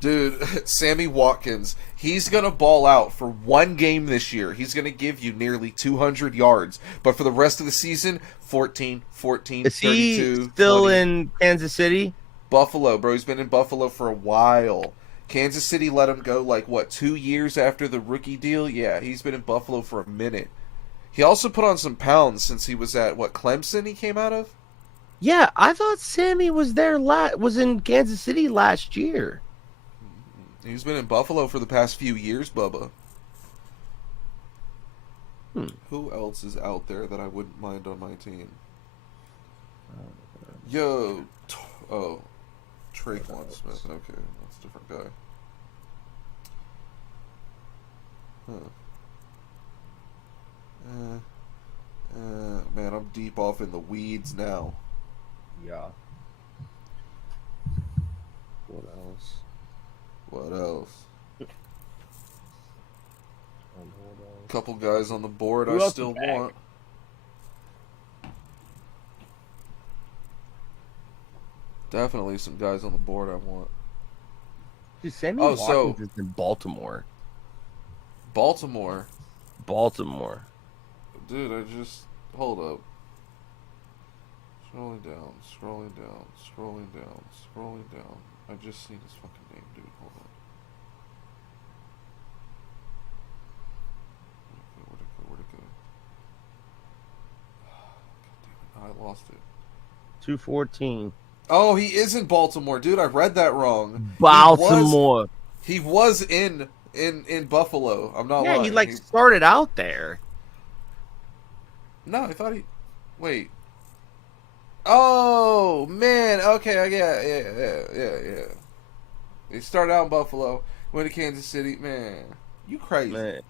Dude, Sammy Watkins, he's going to ball out for one game this year. He's going to give you nearly 200 yards. But for the rest of the season, 14, Is 32, he still 20. in Kansas City? Buffalo, bro. He's been in Buffalo for a while. Kansas City let him go, 2 years after the rookie deal? Yeah, he's been in Buffalo for a minute. He also put on some pounds since he was at, Clemson he came out of? Yeah, I thought Sammy was there was in Kansas City last year. He's been in Buffalo for the past few years, Bubba. Who else is out there that I wouldn't mind on my team? Traquan Smith. Okay, that's a different guy. Man, I'm deep off in the weeds now. Yeah. What else? Couple guys on the board I still want. Definitely some guys on the board I want. Dude, Sammy Watkins is in Baltimore. Baltimore. Dude, hold up. Scrolling down. I just seen his fucking name, dude. Hold on. Where'd it go? God damn it. I lost it. 214. Oh, he is in Baltimore, dude. I read that wrong. Baltimore. He was in Buffalo. I'm not lying. He started out there. No, I thought he. Wait. Oh man. Okay. Yeah. He started out in Buffalo, went to Kansas City. Man, you crazy. Man,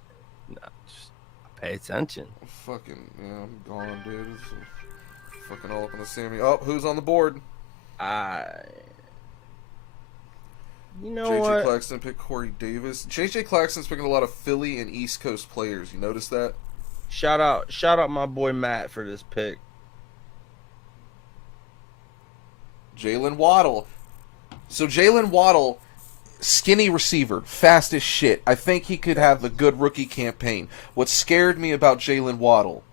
no, just pay attention. Fucking I'm gone, dude. It's fucking all up in the Sammy. Oh, who's on the board? You know JJ what? Claxton picked Corey Davis. JJ Claxton's picking a lot of Philly and East Coast players. You notice that? Shout out my boy Matt for this pick. Jalen Waddle. So Jalen Waddle, skinny receiver, fast as shit. I think he could have a good rookie campaign. What scared me about Jalen Waddle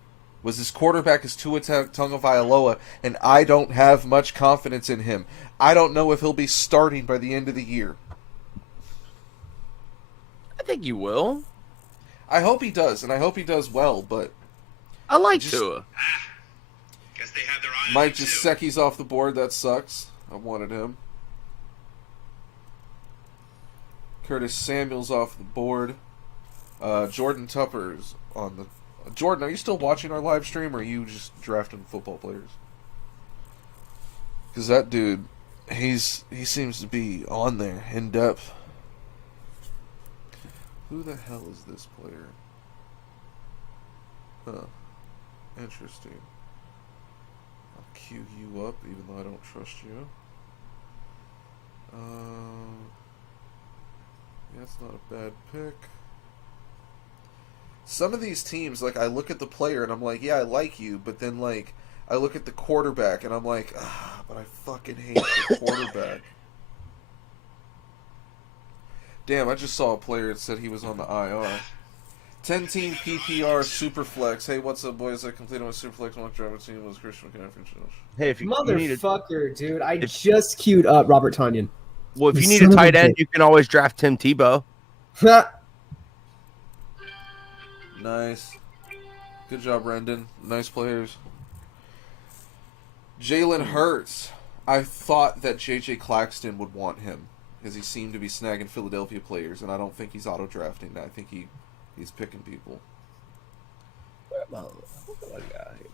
was his quarterback is Tua Tagovailoa, and I don't have much confidence in him. I don't know if he'll be starting by the end of the year. I think you will. I hope he does, and I hope he does well, but I like Tua. Guess they have their eye on Mike him too. Gesicki's off the board. That sucks. I wanted him. Curtis Samuel's off the board. Jordan Tupper's on the... Jordan, are you still watching our live stream, or are you just drafting football players? Because that dude, he seems to be on there, in depth. Who the hell is this player? Huh. Interesting. I'll cue you up, even though I don't trust you. Yeah, it's not a bad pick. Some of these teams, like, I look at the player and I'm like, yeah, I like you, but then, like, I look at the quarterback and I'm like, but I fucking hate the quarterback. Damn, I just saw a player that said he was on the IR. 10-team PPR Superflex. Hey, what's up, boys? I completed my Superflex mock draft team was Christian McCaffrey. Hey, if you need a, Motherfucker, dude. I just queued up Robert Tonyan. well, if you You need son a of a tight end, bitch. you can always draft Tim Tebow. Nice. Good job, Brendan. Nice players. Jalen Hurts. I thought that J.J. Claxton would want him because he seemed to be snagging Philadelphia players, and I don't think he's auto-drafting. I think he's picking people.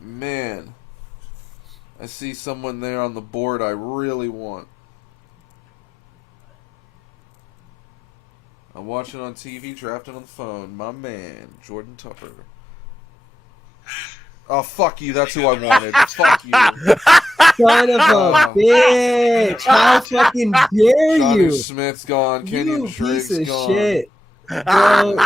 Man. I see someone there on the board I really want. I'm watching on TV, drafting on the phone. My man, Jordan Tupper. Oh, fuck you. That's who I wanted. Fuck you. Son of a bitch. How fucking dare Johnny you? Smith's gone. You Kenyon piece Drake's of gone. shit. Bro,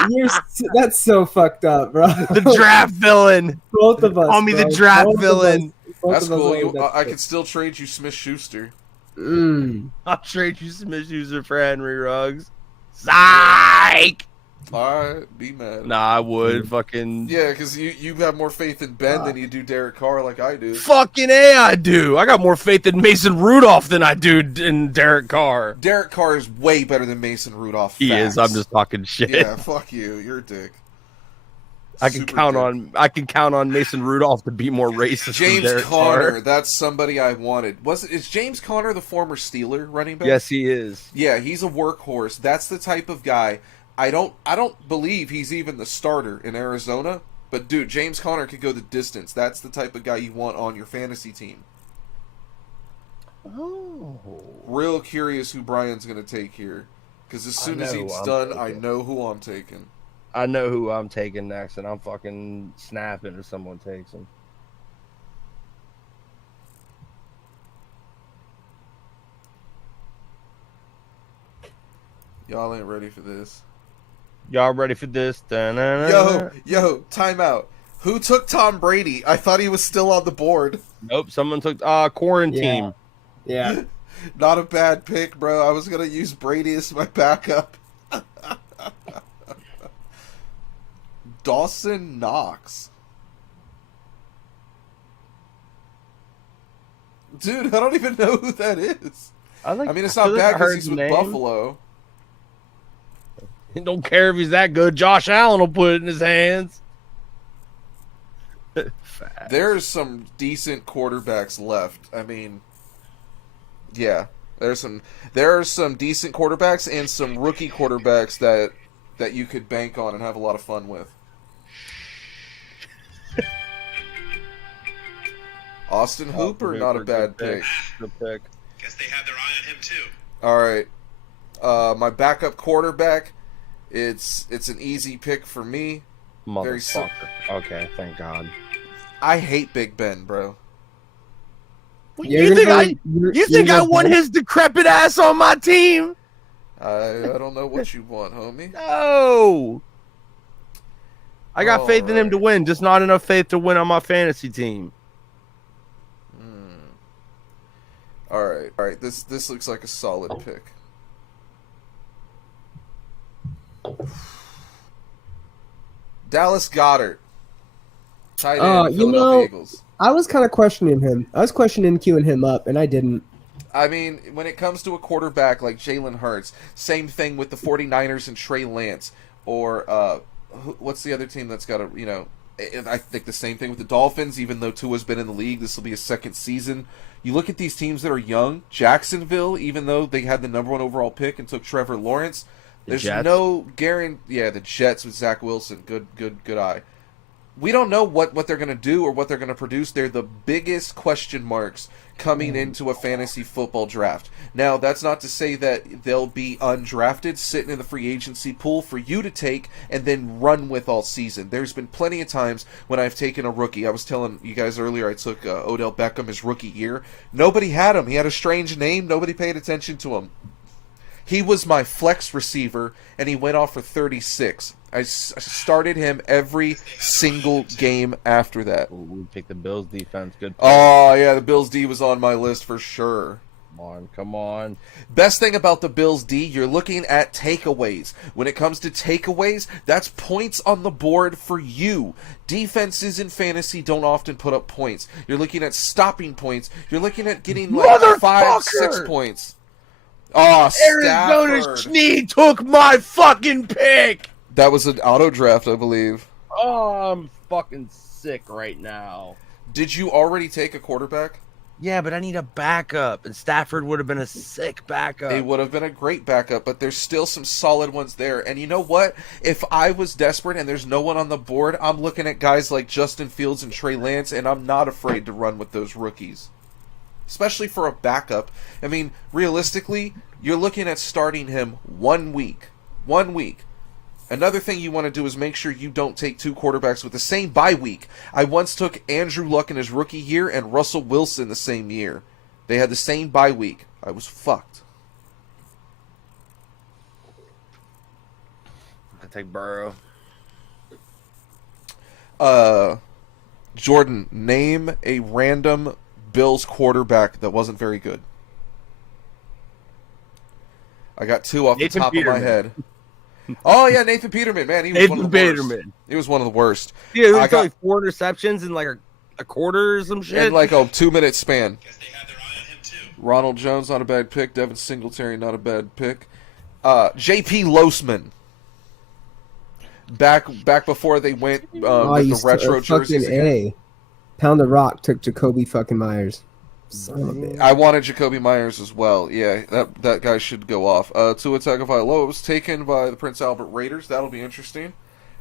that's so fucked up, bro. The draft villain. Both of us. Call me the bro. draft Both of villain. us- both That's of us cool. wanted that I shit. could still trade you Smith Schuster. I'll trade you Smith User for Henry Ruggs. Psych! Alright, be mad. Nah, I would. Fucking. Yeah, because you have more faith in Ben than you do Derek Carr like I do. Fucking A, I do. I got more faith in Mason Rudolph than I do in Derek Carr. Derek Carr is way better than Mason Rudolph. He is. I'm just talking shit. Yeah, fuck you. You're a dick. I can count on Mason Rudolph to be more racist James than Derek Conner. Carr. That's somebody I wanted. Is James Conner the former Steeler running back? Yes, he is. Yeah, he's a workhorse. That's the type of guy. I don't believe he's even the starter in Arizona. But dude, James Conner could go the distance. That's the type of guy you want on your fantasy team. Oh. Real curious who Brian's gonna take here, because as soon as he's done, I know who I'm taking. I know who I'm taking next, and I'm fucking snapping if someone takes him. Y'all ain't ready for this. Y'all ready for this? Da-na-na-na. Yo, time out. Who took Tom Brady? I thought he was still on the board. Nope, someone took quarantine. Yeah. Not a bad pick, bro. I was gonna use Brady as my backup. Dawson Knox. Dude, I don't even know who that is. I mean, it's not bad because he's with Buffalo. Don't care if he's that good. Josh Allen will put it in his hands. There's some decent quarterbacks left. I mean, Yeah, there are some decent quarterbacks and some rookie quarterbacks that you could bank on and have a lot of fun with. Austin Hooper, not a bad pick. Good pick. Guess they have their eye on him too. All right, my backup quarterback. It's an easy pick for me. Motherfucker. Okay, thank God. I hate Big Ben, bro. You think I want his decrepit ass on my team? I don't know what you want, homie. No. I got faith in him to win, just not enough faith to win on my fantasy team. All right. This looks like a solid pick. Dallas Goddard, tight end, Philadelphia Eagles. I was kind of questioning him. I was questioning queuing him up, and I didn't. I mean, when it comes to a quarterback like Jalen Hurts, same thing with the 49ers and Trey Lance, or what's the other team that's got a, I think the same thing with the Dolphins, even though Tua's been in the league, this will be his second season. You look at these teams that are young, Jacksonville, even though they had the number 1 overall pick and took Trevor Lawrence, there's no guarantee. Yeah, the Jets with Zach Wilson, good eye. We don't know what they're going to do or what they're going to produce. They're the biggest question marks coming into a fantasy football draft. Now, that's not to say that they'll be undrafted, sitting in the free agency pool for you to take and then run with all season. There's been plenty of times when I've taken a rookie. I was telling you guys earlier I took Odell Beckham his rookie year. Nobody had him. He had a strange name. Nobody paid attention to him. He was my flex receiver, and he went off for 36. I started him every single game after that. We picked the Bills defense. Good pick. Oh, yeah, the Bills D was on my list for sure. Come on. Best thing about the Bills D, you're looking at takeaways. When it comes to takeaways, that's points on the board for you. Defenses in fantasy don't often put up points. You're looking at stopping points. You're looking at getting like 5-6 points. Oh, Arizona Stafford. Schnee took my fucking pick. That was an auto draft, I believe. Oh, I'm fucking sick right now. Did you already take a quarterback? Yeah, but I need a backup, and Stafford would have been a sick backup. It would have been a great backup, but there's still some solid ones there. And you know what? If I was desperate and there's no one on the board, I'm looking at guys like Justin Fields and Trey Lance, and I'm not afraid to run with those rookies. Especially for a backup. I mean, realistically, you're looking at starting him 1 week. 1 week. Another thing you want to do is make sure you don't take 2 quarterbacks with the same bye week. I once took Andrew Luck in his rookie year and Russell Wilson the same year. They had the same bye week. I was fucked. I take Burrow. Jordan, name a random Bills quarterback that wasn't very good. I got 2 off the top of my head. Oh yeah, Nathan Peterman, man, he was one of the worst. He was one of the worst. Yeah, he got like 4 interceptions in like a quarter or some shit. In like a 2-minute span. Guess they have their eye on him too. Ronald Jones, not a bad pick. Devin Singletary, not a bad pick. J.P. Losman. Back before they went with the retro jerseys again. Pound the Rock took Jacoby fucking Myers. Son of a bitch. I wanted Jacoby Myers as well. Yeah, that guy should go off. Tua Tagovailoa was taken by the Prince Albert Raiders. That'll be interesting.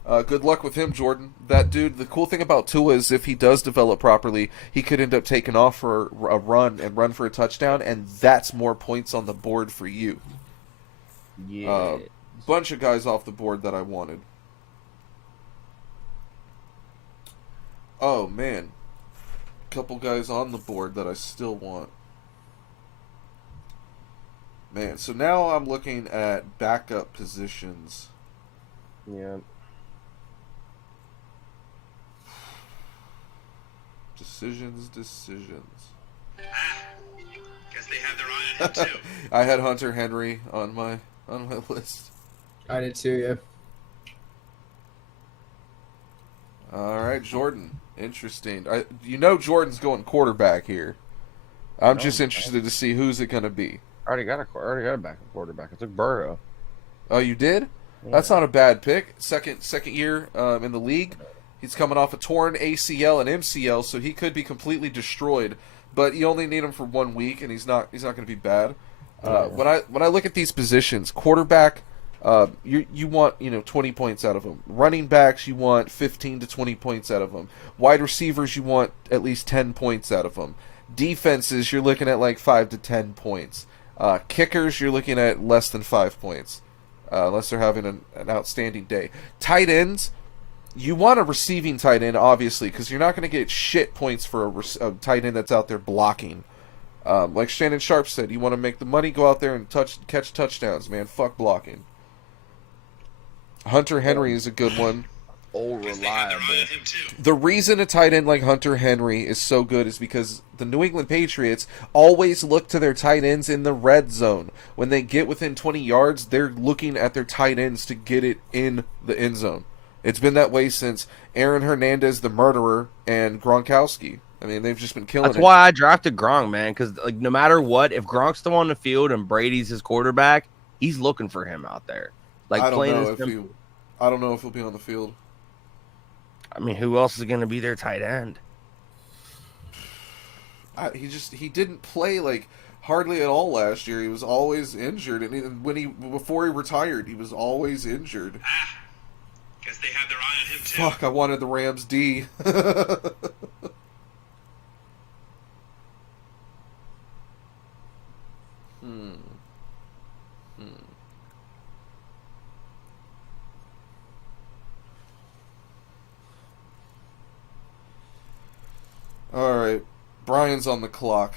Good luck with him, Jordan. That dude, the cool thing about Tua is if he does develop properly, he could end up taking off for a run for a touchdown, and that's more points on the board for you. Yeah. Bunch of guys off the board that I wanted. Oh, man. Couple guys on the board that I still want. Man, so now I'm looking at backup positions. Yeah. Decisions. Guess they have their eye on him too. I had Hunter Henry on my list. I did too, yeah. All right, Jordan. Interesting. Jordan's going quarterback here. I'm just interested to see who's it going to be. I already got a backup quarterback. I took Burrow. Oh, you did? Yeah. That's not a bad pick. Second year in the league. He's coming off a torn ACL and MCL, so he could be completely destroyed but you only need him for 1 week, and he's not going to be bad. When I look at these positions, quarterback, you want 20 points out of them. Running backs, you want 15 to 20 points out of them. Wide receivers, you want at least 10 points out of them. Defenses, you're looking at like 5 to 10 points. Kickers, you're looking at less than 5 points, unless they're having an outstanding day. Tight ends, you want a receiving tight end, obviously, because you're not going to get shit points for a tight end that's out there blocking. Like Shannon Sharp said, you want to make the money, go out there and catch touchdowns, man. Fuck blocking. Hunter Henry is a good one. Oh, reliable. The reason a tight end like Hunter Henry is so good is because the New England Patriots always look to their tight ends in the red zone. When they get within 20 yards, they're looking at their tight ends to get it in the end zone. It's been that way since Aaron Hernandez, the murderer, and Gronkowski. I mean, they've just been killing it. That's why I drafted Gronk, man, because like no matter what, if Gronk's still on the field and Brady's his quarterback, he's looking for him out there. Like I don't know if he'll be on the field. I mean, who else is going to be their tight end? He didn't play like hardly at all last year. He was always injured, and before he retired, he was always injured. Guess they had their eye on him too. Fuck! I wanted the Rams D. All right, Brian's on the clock.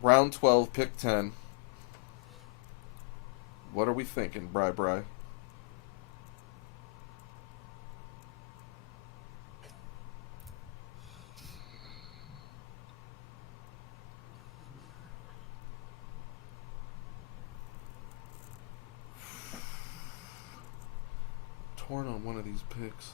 Round 12, pick 10. What are we thinking, Bri? Torn on one of these picks.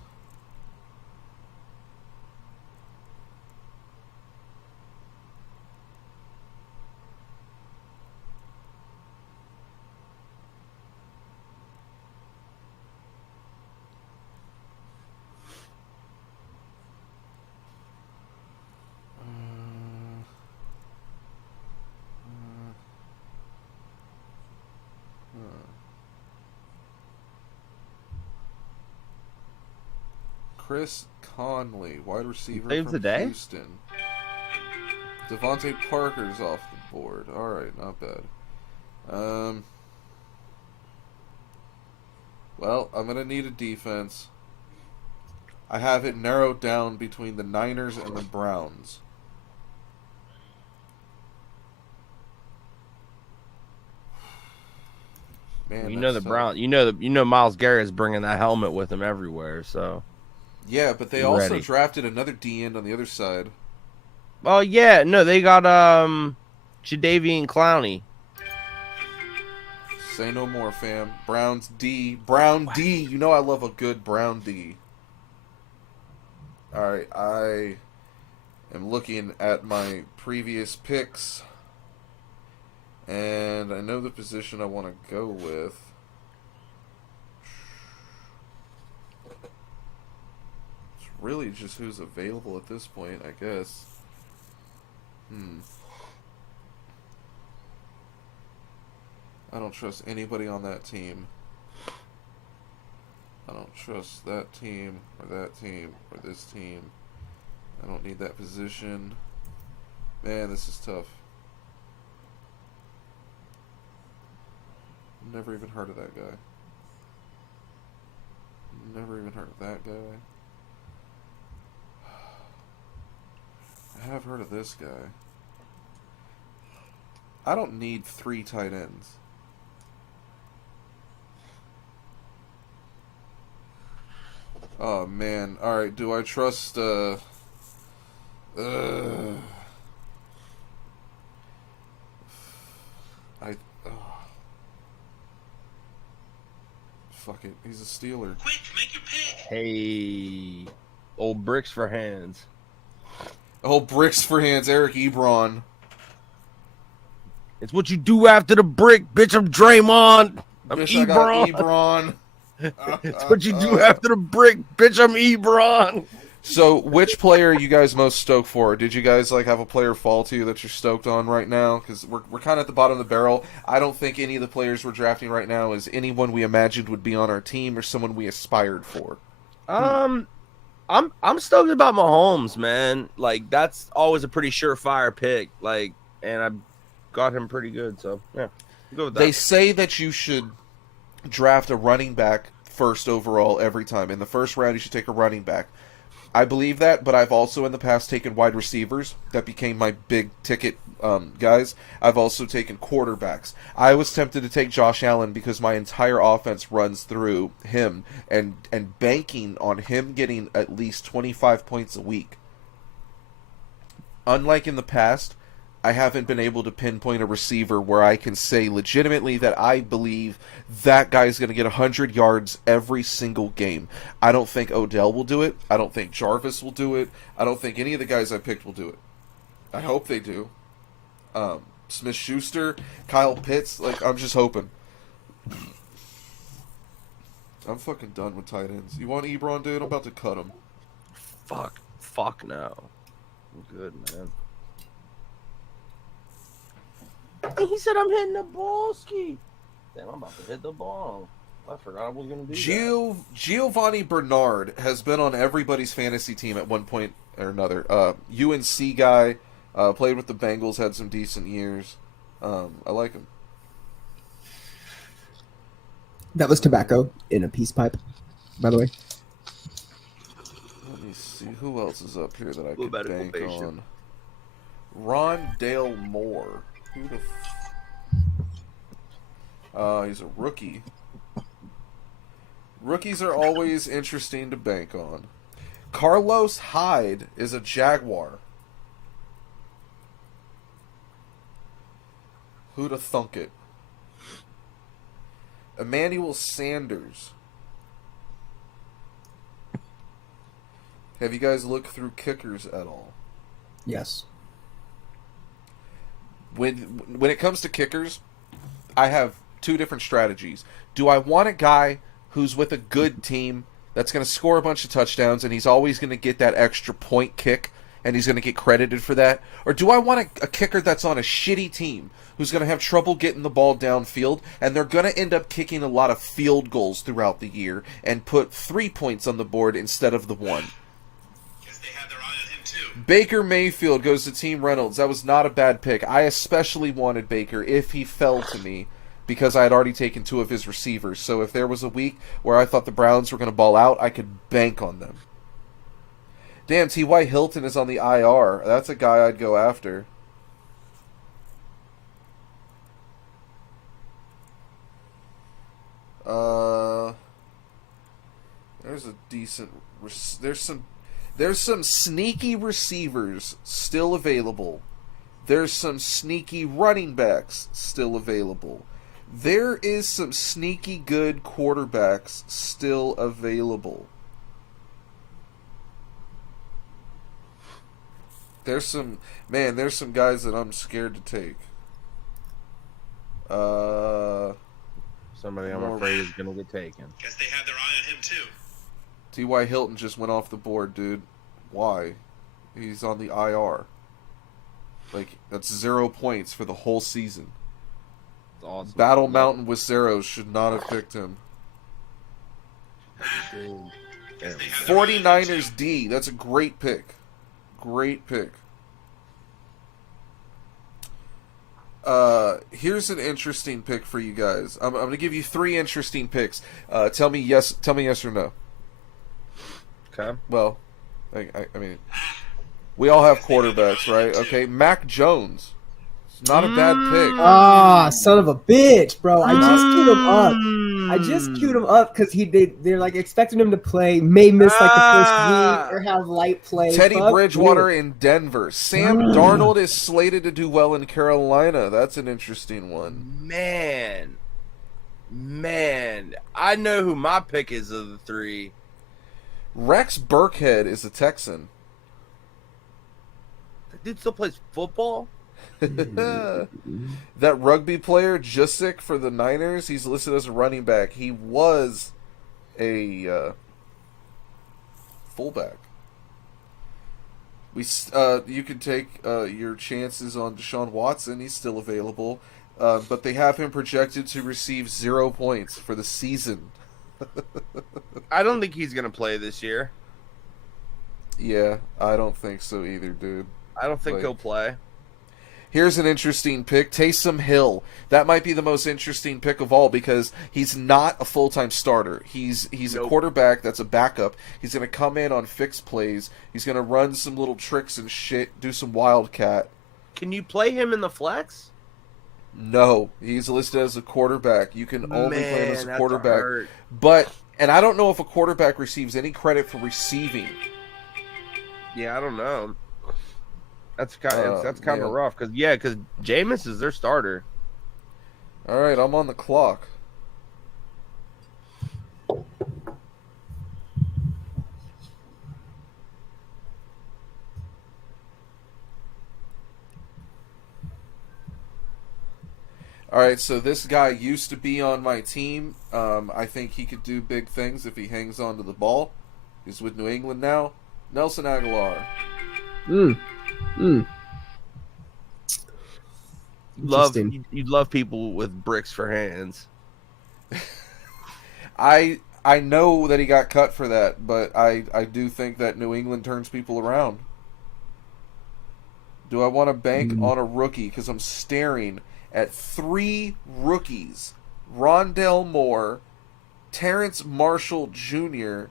Chris Conley, wide receiver from Houston. Devontae Parker's off the board. All right, not bad. Well, I'm going to need a defense. I have it narrowed down between the Niners and the Browns. Man, you know the Browns. You know Myles Garrett is bringing that helmet with him everywhere. So. Yeah, but they also drafted another D end on the other side. Oh yeah, no, they got Jadeveon Clowney. Say no more, fam. Brown D. You know I love a good Brown D. All right, I am looking at my previous picks, and I know the position I want to go with. Really just who's available at this point, I guess. I don't trust anybody on that team. I don't trust that team or that team or this team. I don't need that position. Man, this is tough. Never even heard of that guy. Never even heard of that guy. I have heard of this guy. I don't need 3 tight ends. Oh man. Alright, do I trust fuck it. He's a Steeler. Quick, make your pick. Hey, old bricks for hands. Oh, bricks for hands, Eric Ebron. It's what you do after the brick, bitch. I'm Draymond. I'm Bitch, I got Ebron. Ebron. It's what you do after the brick, bitch. I'm Ebron. So, which player are you guys most stoked for? Did you guys have a player fall to you that you're stoked on right now? Because we're kind of at the bottom of the barrel. I don't think any of the players we're drafting right now is anyone we imagined would be on our team or someone we aspired for. I'm stoked about Mahomes, man. Like, that's always a pretty surefire pick. Like, and I got him pretty good. So yeah, go with that. They say that you should draft a running back first overall every time. In the first round, you should take a running back. I believe that, but I've also in the past taken wide receivers. That became my big ticket guys. I've also taken quarterbacks. I was tempted to take Josh Allen because my entire offense runs through him and banking on him getting at least 25 points a week. Unlike in the past, I haven't been able to pinpoint a receiver where I can say legitimately that I believe that guy's going to get 100 yards every single game. I don't think Odell will do it. I don't think Jarvis will do it. I don't think any of the guys I picked will do it. I hope they do. Smith Shuster, Kyle Pitts, I'm just hoping. I'm fucking done with tight ends. You want Ebron, dude? I'm about to cut him. Fuck no. I'm good, man. He said I'm hitting the ball ski. Damn, I'm about to hit the ball. I forgot I was going to do that. Giovanni Bernard has been on everybody's fantasy team at one point or another. UNC guy, played with the Bengals, had some decent years. I like him. That was tobacco in a peace pipe, by the way. Let me see. Who else is up here that I could medical bank patient. on? Rondale Moore. Who the he's a rookie. Rookies are always interesting to bank on. Carlos Hyde is a Jaguar. Who'da thunk it? Emmanuel Sanders. Have you guys looked through kickers at all? Yes. When it comes to kickers, I have two different strategies. Do I want a guy who's with a good team that's going to score a bunch of touchdowns and he's always going to get that extra point kick and he's going to get credited for that? Or do I want a kicker that's on a shitty team who's going to have trouble getting the ball downfield and they're going to end up kicking a lot of field goals throughout the year and put 3 points on the board instead of the 1? Baker Mayfield goes to Team Reynolds. That was not a bad pick. I especially wanted Baker if he fell to me because I had already taken 2 of his receivers. So if there was a week where I thought the Browns were going to ball out, I could bank on them. Damn, T.Y. Hilton is on the IR. That's a guy I'd go after. There's a decent... There's some sneaky receivers still available. There's some sneaky running backs still available. There is some sneaky good quarterbacks still available. There's some guys that I'm scared to take. Somebody I'm afraid is going to get taken. Guess they had their eye on him too. T.Y. Hilton just went off the board, dude. Why? He's on the IR. That's 0 points for the whole season. That's awesome. Battle Mountain with Zeros should not have picked him. 49ers D. That's a great pick. Great pick. Here's an interesting pick for you guys. I'm going to give you 3 interesting picks. Tell me yes or no. Okay. Well, I mean, we all have quarterbacks, right? Okay, Mac Jones. It's not a bad pick. Ah, son of a bitch, bro. I just queued him up because they're expecting him to play, may miss the first week or have light play. Teddy Bridgewater in Denver. Sam Darnold is slated to do well in Carolina. That's an interesting one. Man, I know who my pick is of the 3. Rex Burkhead is a Texan. That dude still plays football? That rugby player, Jusic for the Niners, he's listed as a running back. He was a fullback. You can take your chances on Deshaun Watson. He's still available, but they have him projected to receive 0 points for the season. I don't think he's gonna play this year. Yeah, I don't think so either, dude. I don't think he'll play. Here's an interesting pick, Taysom Hill. That might be the most interesting pick of all because he's not a full-time starter. He's a quarterback that's a backup. He's going to come in on fixed plays. He's going to run some little tricks and shit, do some wildcat. Can you play him in the flex? No, he's listed as a quarterback. You can only play him as a quarterback. And I don't know if a quarterback receives any credit for receiving. Yeah, I don't know. That's kind of rough because Jameis is their starter. All right, I'm on the clock. All right, so this guy used to be on my team. I think he could do big things if he hangs on to the ball. He's with New England now. Nelson Aguilar. You'd love people with bricks for hands. I know that he got cut for that, but I do think that New England turns people around. Do I want to bank on a rookie? Because I'm staring at 3 rookies. Rondell Moore, Terrence Marshall Jr.,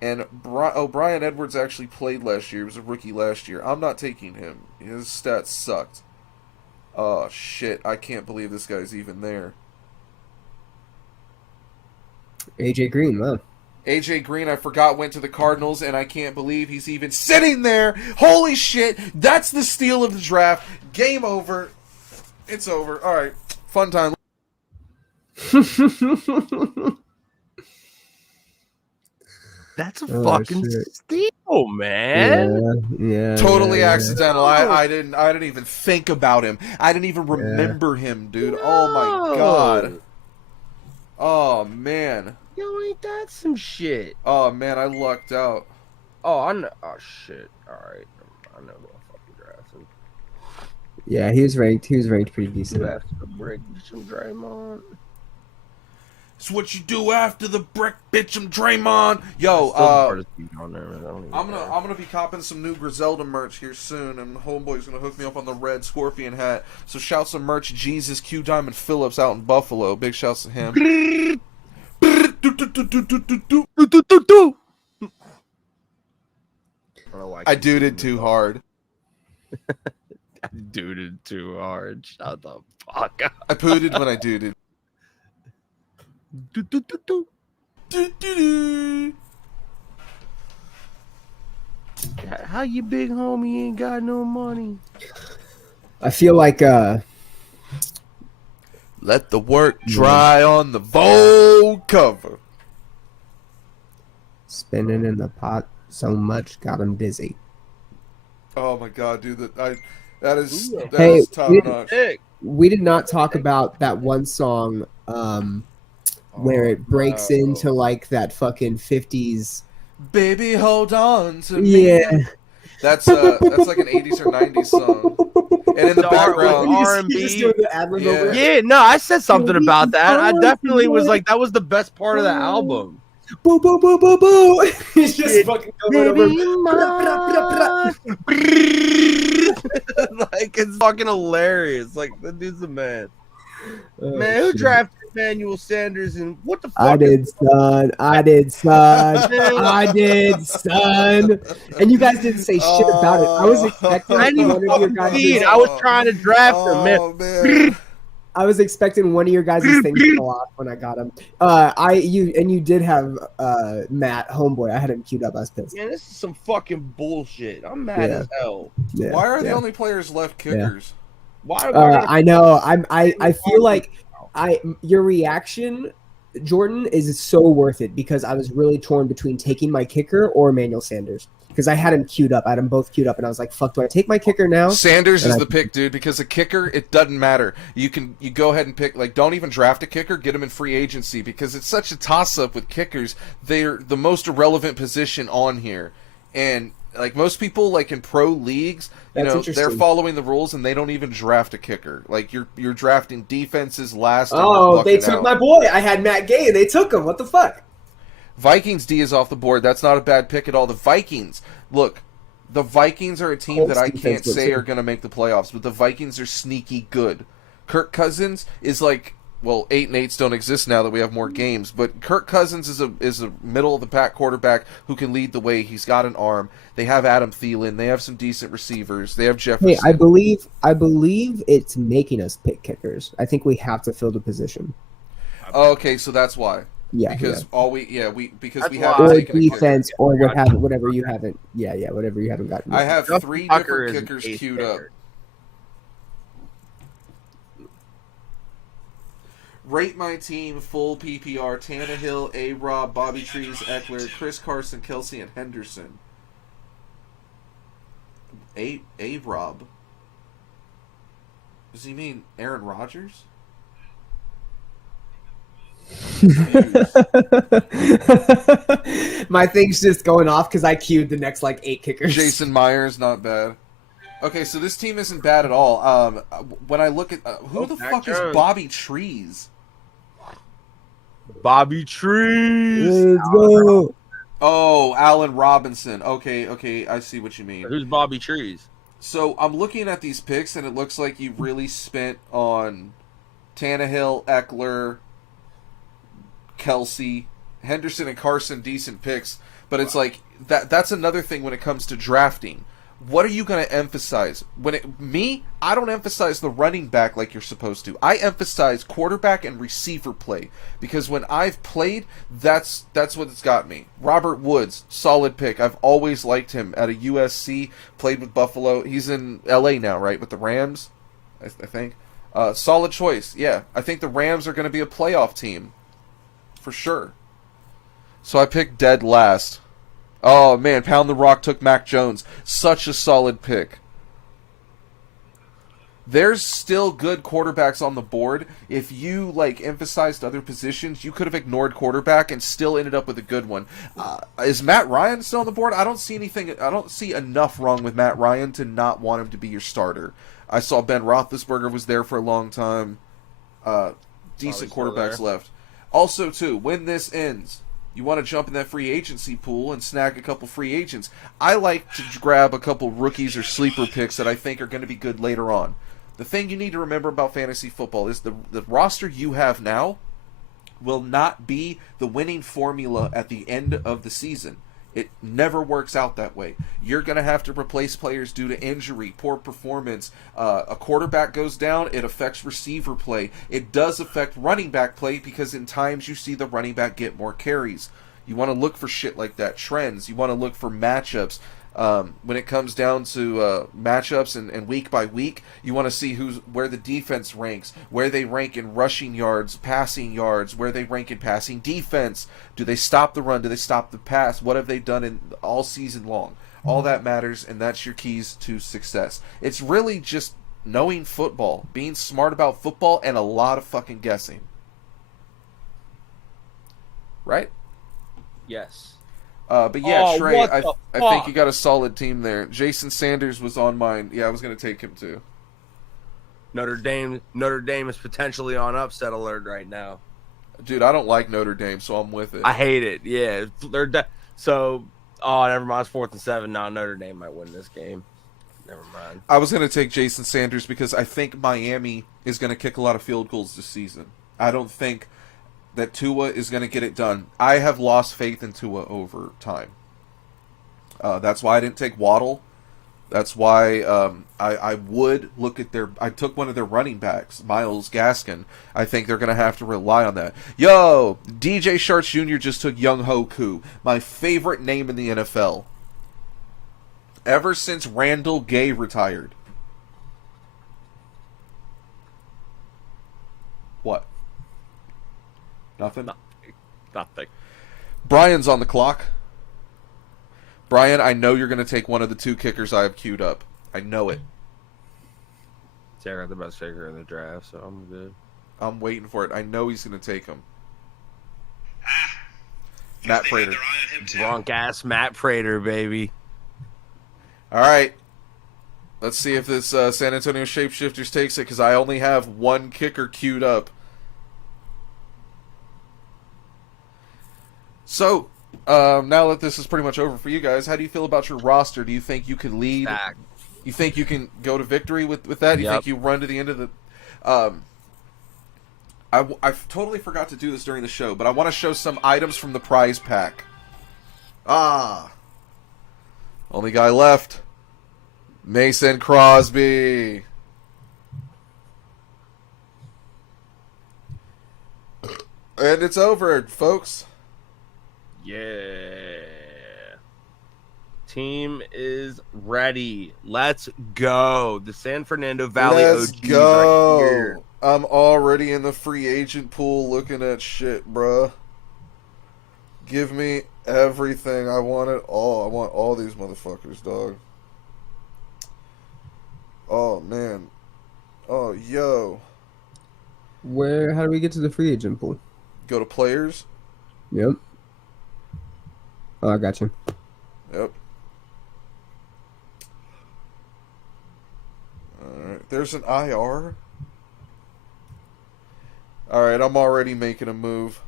and Brian Edwards actually played last year. He was a rookie last year. I'm not taking him. His stats sucked. Oh, shit. I can't believe this guy's even there. AJ Green, wow. AJ Green, I forgot, went to the Cardinals, and I can't believe he's even sitting there. Holy shit. That's the steal of the draft. Game over. It's over. All right. Fun time. That's a fucking steal, man. Yeah. Totally accidental. I didn't even think about him. I didn't even remember him, dude. No. Oh my god. Oh man. Yo, ain't that some shit? Oh man, I lucked out. Oh, I know. Oh shit. All right. I know who I fucking drafted. Yeah, he was ranked pretty decent. Break some Draymond. It's what you do after the brick, bitch. I'm Draymond. Yo, I'm gonna be copping some new Griselda merch here soon, and Homeboy's gonna hook me up on the red Scorpion hat. So shout some merch, Jesus Q Diamond Phillips out in Buffalo. Big shouts to him. I duded too hard. I duded too hard. Shut the fuck up. I pooted when I duded. How you big homie ain't got no money? I feel like let the work dry on the Vogue cover. Spinning in the pot so much got him dizzy. Oh my god, dude! That is top notch. We did not talk about that one song where it breaks into like that fucking 50s. Baby, hold on to me. Yeah. That's like an 80s or 90s song. And in the background, R&B. Yeah, no, I said something about that. I definitely was like, that was the best part of the album. Boo, boo, boo, boo, boo. He's just fucking going over. Like, it's fucking hilarious. Like, that dude's a man. Man, who drafted Emmanuel Sanders and what the fuck? I did, son. I did, son. And you guys didn't say shit about it. I was expecting one of your guys. I was trying to draft him, man. I was expecting one of your guys' things to go off when I got him. You did have Matt, homeboy. I had him queued up. I was pissed. Man, this is some fucking bullshit. I'm mad as hell. Yeah. Why are the only players left kickers? Why? I know. I feel like your reaction, Jordan, is so worth it because I was really torn between taking my kicker or Emmanuel Sanders because I had him queued up. I had them both queued up, and I was like, "Fuck, do I take my kicker now?" Sanders is the pick, dude, because a kicker, it doesn't matter. You go ahead and pick. Like, don't even draft a kicker. Get him in free agency because it's such a toss up with kickers. They're the most irrelevant position on here. And Like most people, like in pro leagues, That's they're following the rules and they don't even draft a kicker. Like you're drafting defenses last. Oh, they took my boy. I had Matt Gay and they took him. What the fuck? Vikings D is off the board. That's not a bad pick at all. The Vikings, look, the Vikings are a team Colts that I defense can't looks say good. are going to make the playoffs, but the Vikings are sneaky good. Kirk Cousins is like, well, 8-8s don't exist now that we have more games, but Kirk Cousins is a middle of the pack quarterback who can lead the way. He's got an arm. They have Adam Thielen. They have some decent receivers. They have Jefferson. Hey, I believe it's making us pick kickers. I think we have to fill the position. Oh, okay, so that's why. Yeah, Because yeah. because That's we why. haven't Or taken a kicker. defense, or whatever you haven't. Yeah, whatever you haven't gotten. I have Justin 3 Tucker different is an kickers ace queued up. kicker. Rate my team full PPR: Tannehill, A-Rob, Bobby Trees, Eckler, Chris Carson, Kelsey, and Henderson. A-Rob? Does he mean Aaron Rodgers? My thing's just going off because I queued the next like 8 kickers. Jason Myers, not bad. Okay, so this team isn't bad at all. When I look at who the Mac fuck Jones. is Bobby Trees? Bobby Trees. Let's go. Oh, Allen Robinson. Okay, I see what you mean. Who's Bobby Trees? So I'm looking at these picks, and it looks like you really spent on Tannehill, Eckler, Kelsey, Henderson, and Carson. Decent picks, but it's like that's another thing when it comes to drafting. What are you going to emphasize? I don't emphasize the running back like you're supposed to. I emphasize quarterback and receiver play because when I've played, that's what it's got me. Robert Woods, solid pick. I've always liked him at a USC. Played with Buffalo. He's in LA now, right, with the Rams, I think. Solid choice. Yeah, I think the Rams are going to be a playoff team for sure. So I picked dead last. Oh, man, Pound the Rock took Mac Jones. Such a solid pick. There's still good quarterbacks on the board. If you, emphasized other positions, you could have ignored quarterback and still ended up with a good one. Is Matt Ryan still on the board? I don't see enough wrong with Matt Ryan to not want him to be your starter. I saw Ben Roethlisberger was there for a long time. Decent quarterbacks left. Also, too, when this ends, you want to jump in that free agency pool and snag a couple free agents. I like to grab a couple rookies or sleeper picks that I think are going to be good later on. The thing you need to remember about fantasy football is the roster you have now will not be the winning formula at the end of the season. It never works out that way. You're going to have to replace players due to injury, poor performance. A quarterback goes down, it affects receiver play. It does affect running back play because in times you see the running back get more carries. You want to look for shit like that, trends. You want to look for matchups. When it comes down to matchups and week by week, you want to see where the defense ranks, where they rank in rushing yards, passing yards, where they rank in passing defense. Do they stop the run? Do they stop the pass? What have they done in all season long? All that matters, and that's your keys to success. It's really just knowing football, being smart about football, and a lot of fucking guessing. Right? Yes. But yeah, Trey, what I the think you fuck? got a solid team there. Jason Sanders was on mine. Yeah, I was going to take him too. Notre Dame is potentially on upset alert right now. Dude, I don't like Notre Dame, so I'm with it. I hate it. Yeah, never mind. It's 4th and 7 now. Notre Dame might win this game. Never mind. I was going to take Jason Sanders because I think Miami is going to kick a lot of field goals this season. I don't think that Tua is going to get it done. I have lost faith in Tua over time. That's why I didn't take Waddle. That's why I would look at I took one of their running backs, Myles Gaskin. I think they're going to have to rely on that. Yo, DJ Sharks Jr. just took Young Ho Koo, my favorite name in the NFL. Ever since Randall Gay retired. What? Nothing? Nothing. Brian's on the clock. Brian, I know you're going to take one of the 2 kickers I have queued up. I know it. Sarah got the best kicker in the draft, so I'm good. I'm waiting for it. I know he's going to take him. Ah. Matt They had Prater. their eye on him too. Drunk ass Matt Prater, baby. All right. Let's see if this San Antonio Shapeshifters takes it, because I only have one kicker queued up. So, now that this is pretty much over for you guys, how do you feel about your roster? Do you think you could lead? Stacked. You think you can go to victory with that? You Yep. think you run to the end of the... I totally forgot to do this during the show, but I want to show some items from the prize pack. Only guy left. Mason Crosby. And it's over, folks. Yeah. Team is ready. Let's go. The San Fernando Valley Let's OGs go. right here. I'm already in the free agent pool looking at shit, bruh. Give me everything. I want it all. I want all these motherfuckers, dog. Oh, man. Oh, yo. How do we get to the free agent pool? Go to players. Yep. Oh, I got you. Yep. Alright. There's an IR. Alright, I'm already making a move.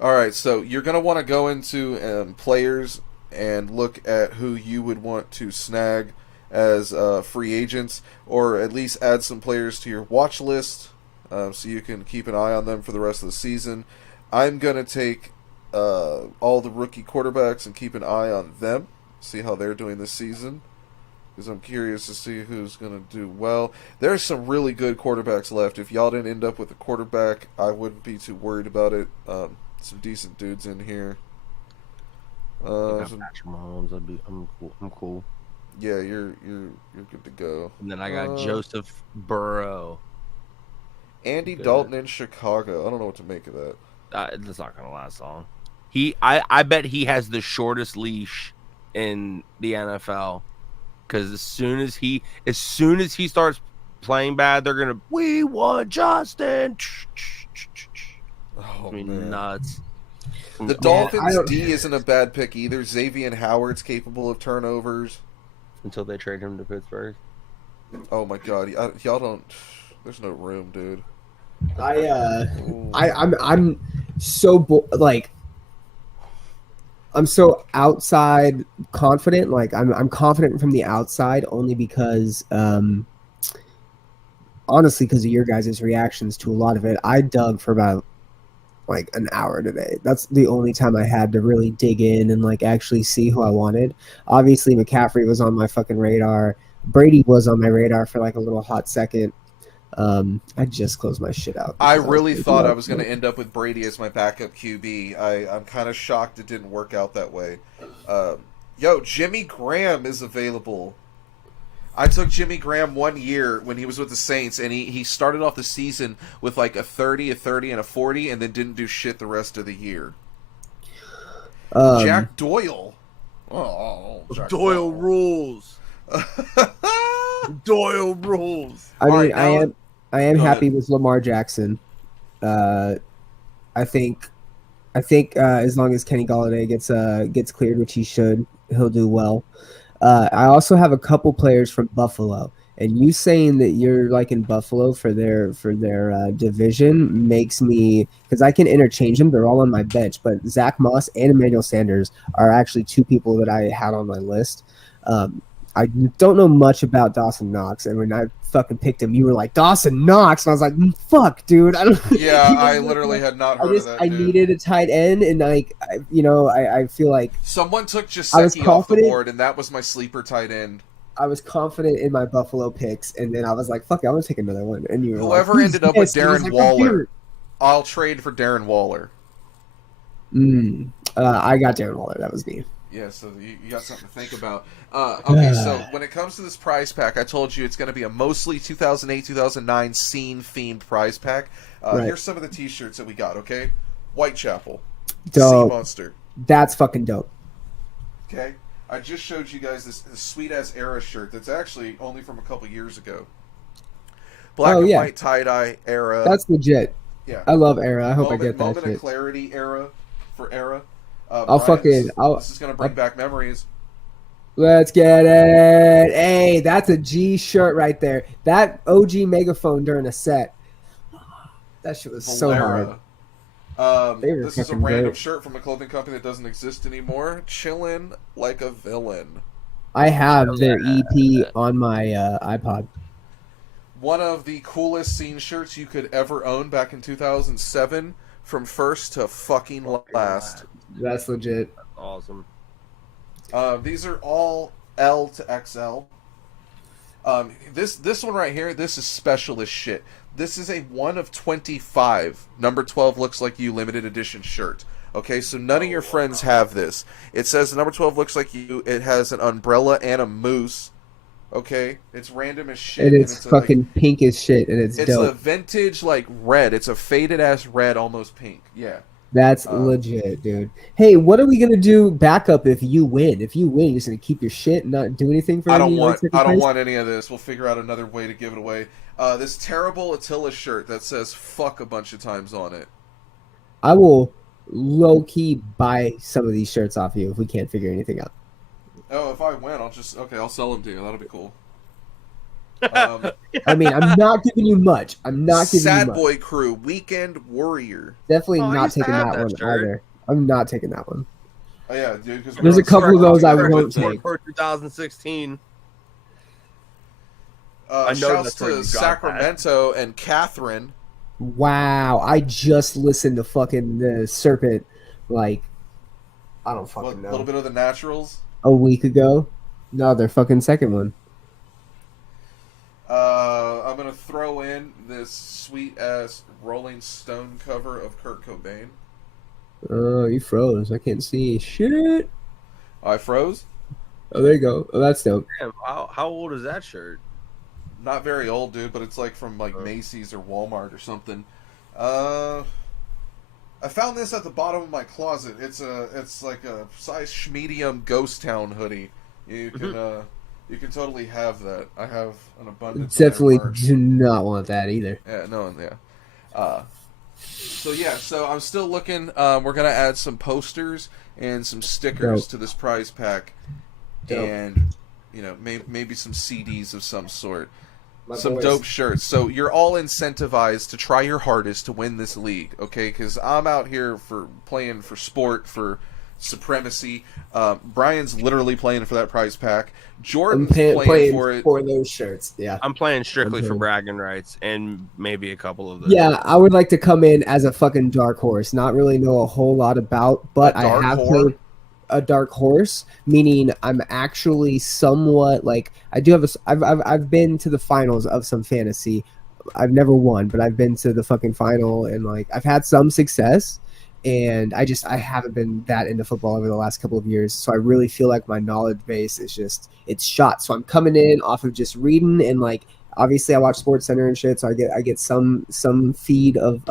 Alright, so you're going to want to go into players and look at who you would want to snag as free agents, or at least add some players to your watch list so you can keep an eye on them for the rest of the season. I'm going to take all the rookie quarterbacks and keep an eye on them, see how they're doing this season, because I'm curious to see who's going to do well. There's some really good quarterbacks left. If y'all didn't end up with a quarterback, I wouldn't be too worried about it. Some decent dudes in here. Patrick Mahomes. I'm cool. I'm cool. Yeah, you're good to go. And then I got Joseph Burrow. Andy Good. Dalton in Chicago. I don't know what to make of that. That's not gonna last long. I bet he has the shortest leash in the NFL, because as soon as he starts playing bad, they're gonna, we want Justin. Oh, I mean, man. nuts. The Dolphins D isn't a bad pick either. Xavier Howard's capable of turnovers. Until they trade him to Pittsburgh. Oh my god, y'all don't. There's no room, dude. I'm so I'm so outside confident. Like I'm confident from the outside only because honestly, because of your guys' reactions to a lot of it. I dug for about like an hour today. That's the only time I had to really dig in and like actually see who I wanted. Obviously, McCaffrey was on my fucking radar. Brady was on my radar for like a little hot second. I just closed my shit out. I really thought I was going to end up with Brady as my backup QB. I'm kind of shocked it didn't work out that way. Yo, Jimmy Graham is available. I took Jimmy Graham 1 year when he was with the Saints, and he started off the season with like a 30, and a 40, and then didn't do shit the rest of the year. Jack Doyle. Jack Doyle rules. Doyle rules. I mean, right, I am go happy ahead. with Lamar Jackson. I think as long as Kenny Golladay gets cleared, which he should, he'll do well. I also have a couple players from Buffalo, and you saying that you're liking Buffalo for their division makes me, because I can interchange them. They're all on my bench, but Zach Moss and Emmanuel Sanders are actually two people that I had on my list. I don't know much about Dawson Knox, and when I fucking picked him, you were like, Dawson Knox, and I was like, fuck, dude. I don't. Yeah, I literally had not heard of that. I needed a tight end, and I feel like someone took I was Gesicki off the confident. board, and that was my sleeper tight end. I was confident in my Buffalo picks, and then I was like, fuck it, I'm gonna take another one. And you were Whoever like, ended up with "Who's this?" And I was Darren like, Waller, I'll trade for Darren Waller. I got Darren Waller. That was me. Yeah, so you got something to think about. Okay, so when it comes to this prize pack, I told you it's going to be a mostly 2008-2009 scene-themed prize pack. Right. Here's some of the T-shirts that we got, okay? Whitechapel. Dope. Sea Monster. That's fucking dope. Okay? I just showed you guys this sweet-ass Era shirt that's actually only from a couple years ago. Black and white tie-dye Era. That's legit. Yeah. I love Era. I hope I get that Moment shit. of Clarity Era. for era. This is gonna bring back memories. Let's get it. Hey, that's a G shirt right there. That OG megaphone during a set. That shit was so hard. This is a fucking random great. shirt from a clothing company that doesn't exist anymore. Chillin' like a villain. I have their EP on my iPod. One of the coolest scene shirts you could ever own back in 2007, from first to fucking last. That's legit. That's awesome. These are all L to XL. This one right here, this is special as shit. This is a 1 of 25. Number 12 looks like you limited edition shirt. Okay, so none of your friends have this. It says number 12 looks like you. It has an umbrella and a moose. Okay, it's random as shit. And it's fucking pink as shit, and it's dope. It's a vintage, like, red. It's a faded-ass red, almost pink. Yeah. That's legit, dude. Hey, what are we gonna do backup if you win? If you win, you're just gonna keep your shit and not do anything for I don't any, want like, second place? any of this. We'll figure out another way to give it away. This terrible Attila shirt that says "fuck" a bunch of times on it. I will low-key buy some of these shirts off you if we can't figure anything out. Oh, if I win, I'll sell them to you. That'll be cool. I mean, I'm not giving you much. I'm not giving you Sad much. Boy Crew Weekend Warrior. Definitely I not used to taking have that that one shirt. either. I'm not taking that one. Oh yeah, dude. Because There's a couple of those I won't take. For 2016. I know shouts that's where to you got Sacramento and Catherine. Wow, I just listened to fucking the Serpent, like, I don't fucking A know. little bit of the Naturals. A week ago. No, their fucking second one. I'm gonna throw in this sweet ass Rolling Stone cover of Kurt Cobain. Oh, you froze. I can't see shit. I froze. Oh, there you go. Oh, that's dope. Damn, how old is that shirt? Not very old, dude, but it's like from like Macy's or Walmart or something. I found this at the bottom of my closet. It's like a size medium Ghost Town hoodie. You can totally have that. I have an abundance. Definitely of that merch. do not want that either. Yeah, no, yeah. So I'm still looking. We're gonna add some posters and some stickers Dope. to this prize pack, Dope. and maybe some CDs of some sort. Some boys. dope shirts. So you're all incentivized to try your hardest to win this league, okay? Because I'm out here for playing for sport, for supremacy. Brian's literally playing for that prize pack. Jordan's playing for it. For those shirts, yeah. I'm playing strictly Okay. for bragging rights and maybe a couple of those. Yeah, I would like to come in as a fucking dark horse. Not really know a whole lot about, but A I dark have whore? played a dark horse, meaning I'm actually somewhat like I do have I've been to the finals of some fantasy. I've never won, but I've been to the fucking final, and like I've had some success. And I haven't been that into football over the last couple of years, so I really feel like my knowledge base is it's shot. So I'm coming in off of just reading, and like obviously I watch Sports Center and shit, so I get some feed of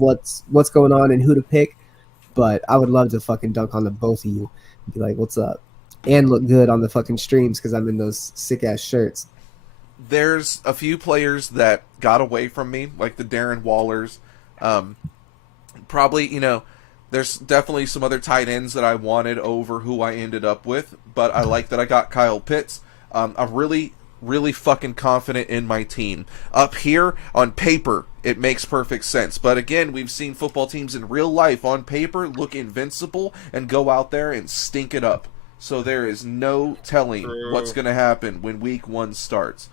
what's going on and who to pick. But I would love to fucking dunk on the both of you and be like, what's up, and look good on the fucking streams because I'm in those sick ass shirts. There's a few players that got away from me, like the Darren Wallers. Probably, there's definitely some other tight ends that I wanted over who I ended up with, but I like that I got Kyle Pitts. I'm really fucking confident in my team. Up here, on paper, it makes perfect sense. But again, we've seen football teams in real life, on paper, look invincible and go out there and stink it up. So there is no telling what's going to happen when week 1 starts.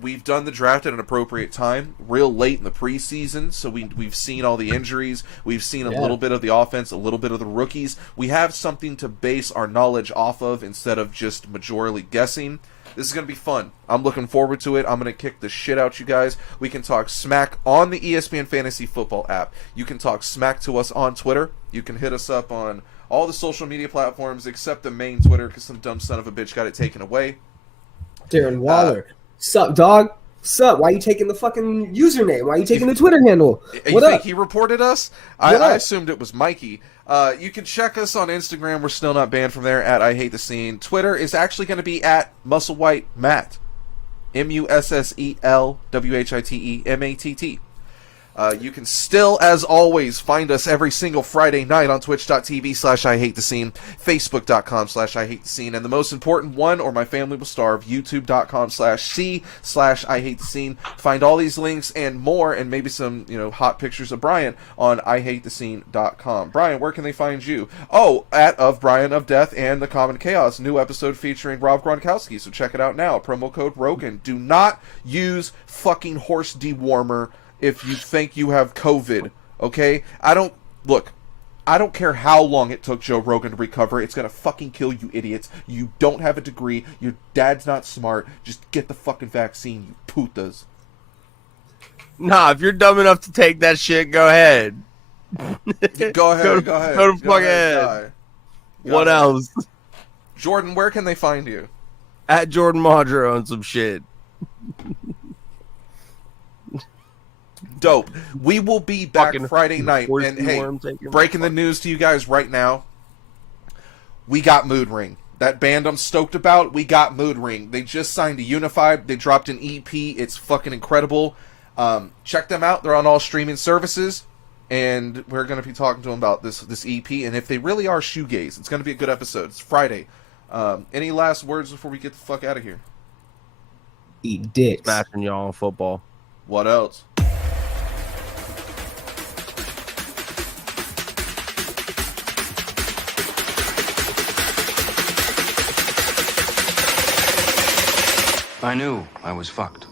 We've done the draft at an appropriate time, real late in the preseason, so we've seen all the injuries. We've seen a little bit of the offense, a little bit of the rookies. We have something to base our knowledge off of instead of just majorly guessing. This is going to be fun. I'm looking forward to it. I'm going to kick the shit out you guys. We can talk smack on the ESPN Fantasy Football app. You can talk smack to us on Twitter. You can hit us up on all the social media platforms except the main Twitter because some dumb son of a bitch got it taken away. Darren Waller. Sup, dog? Sup? Why you taking the fucking username? Why you taking the Twitter handle? You What think up? he reported us? What I up? assumed it was Mikey. You can check us on Instagram. We're still not banned from there at iHateTheScene. Twitter is actually going to be at Musselwhite Matt. MUSSELWHITEMATT. You can still, as always, find us every single Friday night on twitch.tv/IHateTheScene, facebook.com/IHateTheScene, and the most important one, or my family will starve, youtube.com/c/IHateTheScene. Find all these links and more, and maybe some, hot pictures of Brian on IHateTheScene.com. Brian, where can they find you? Oh, of Brian of Death and the Common Chaos, new episode featuring Rob Gronkowski, so check it out now. Promo code Rogan. Do not use fucking horse dewormer if you think you have COVID, okay? I don't care how long it took Joe Rogan to recover. It's gonna fucking kill you idiots. You don't have a degree. Your dad's not smart. Just get the fucking vaccine, you putas. Nah, if you're dumb enough to take that shit, go ahead. Go ahead. Go to fucking ahead. What else? Jordan, where can they find you? At Jordan Maudra on some shit. Dope. We will be back Fucking Friday night. And hey, breaking the news to you guys right now. We got Mood Ring. That band I'm stoked about, we got Mood Ring. They just signed a Unified. They dropped an EP. It's fucking incredible. Check them out. They're on all streaming services. And we're going to be talking to them about this EP. And if they really are shoegaze, it's going to be a good episode. It's Friday. Any last words before we get the fuck out of here? Eat dicks. Smashing y'all in football. What else? I knew I was fucked.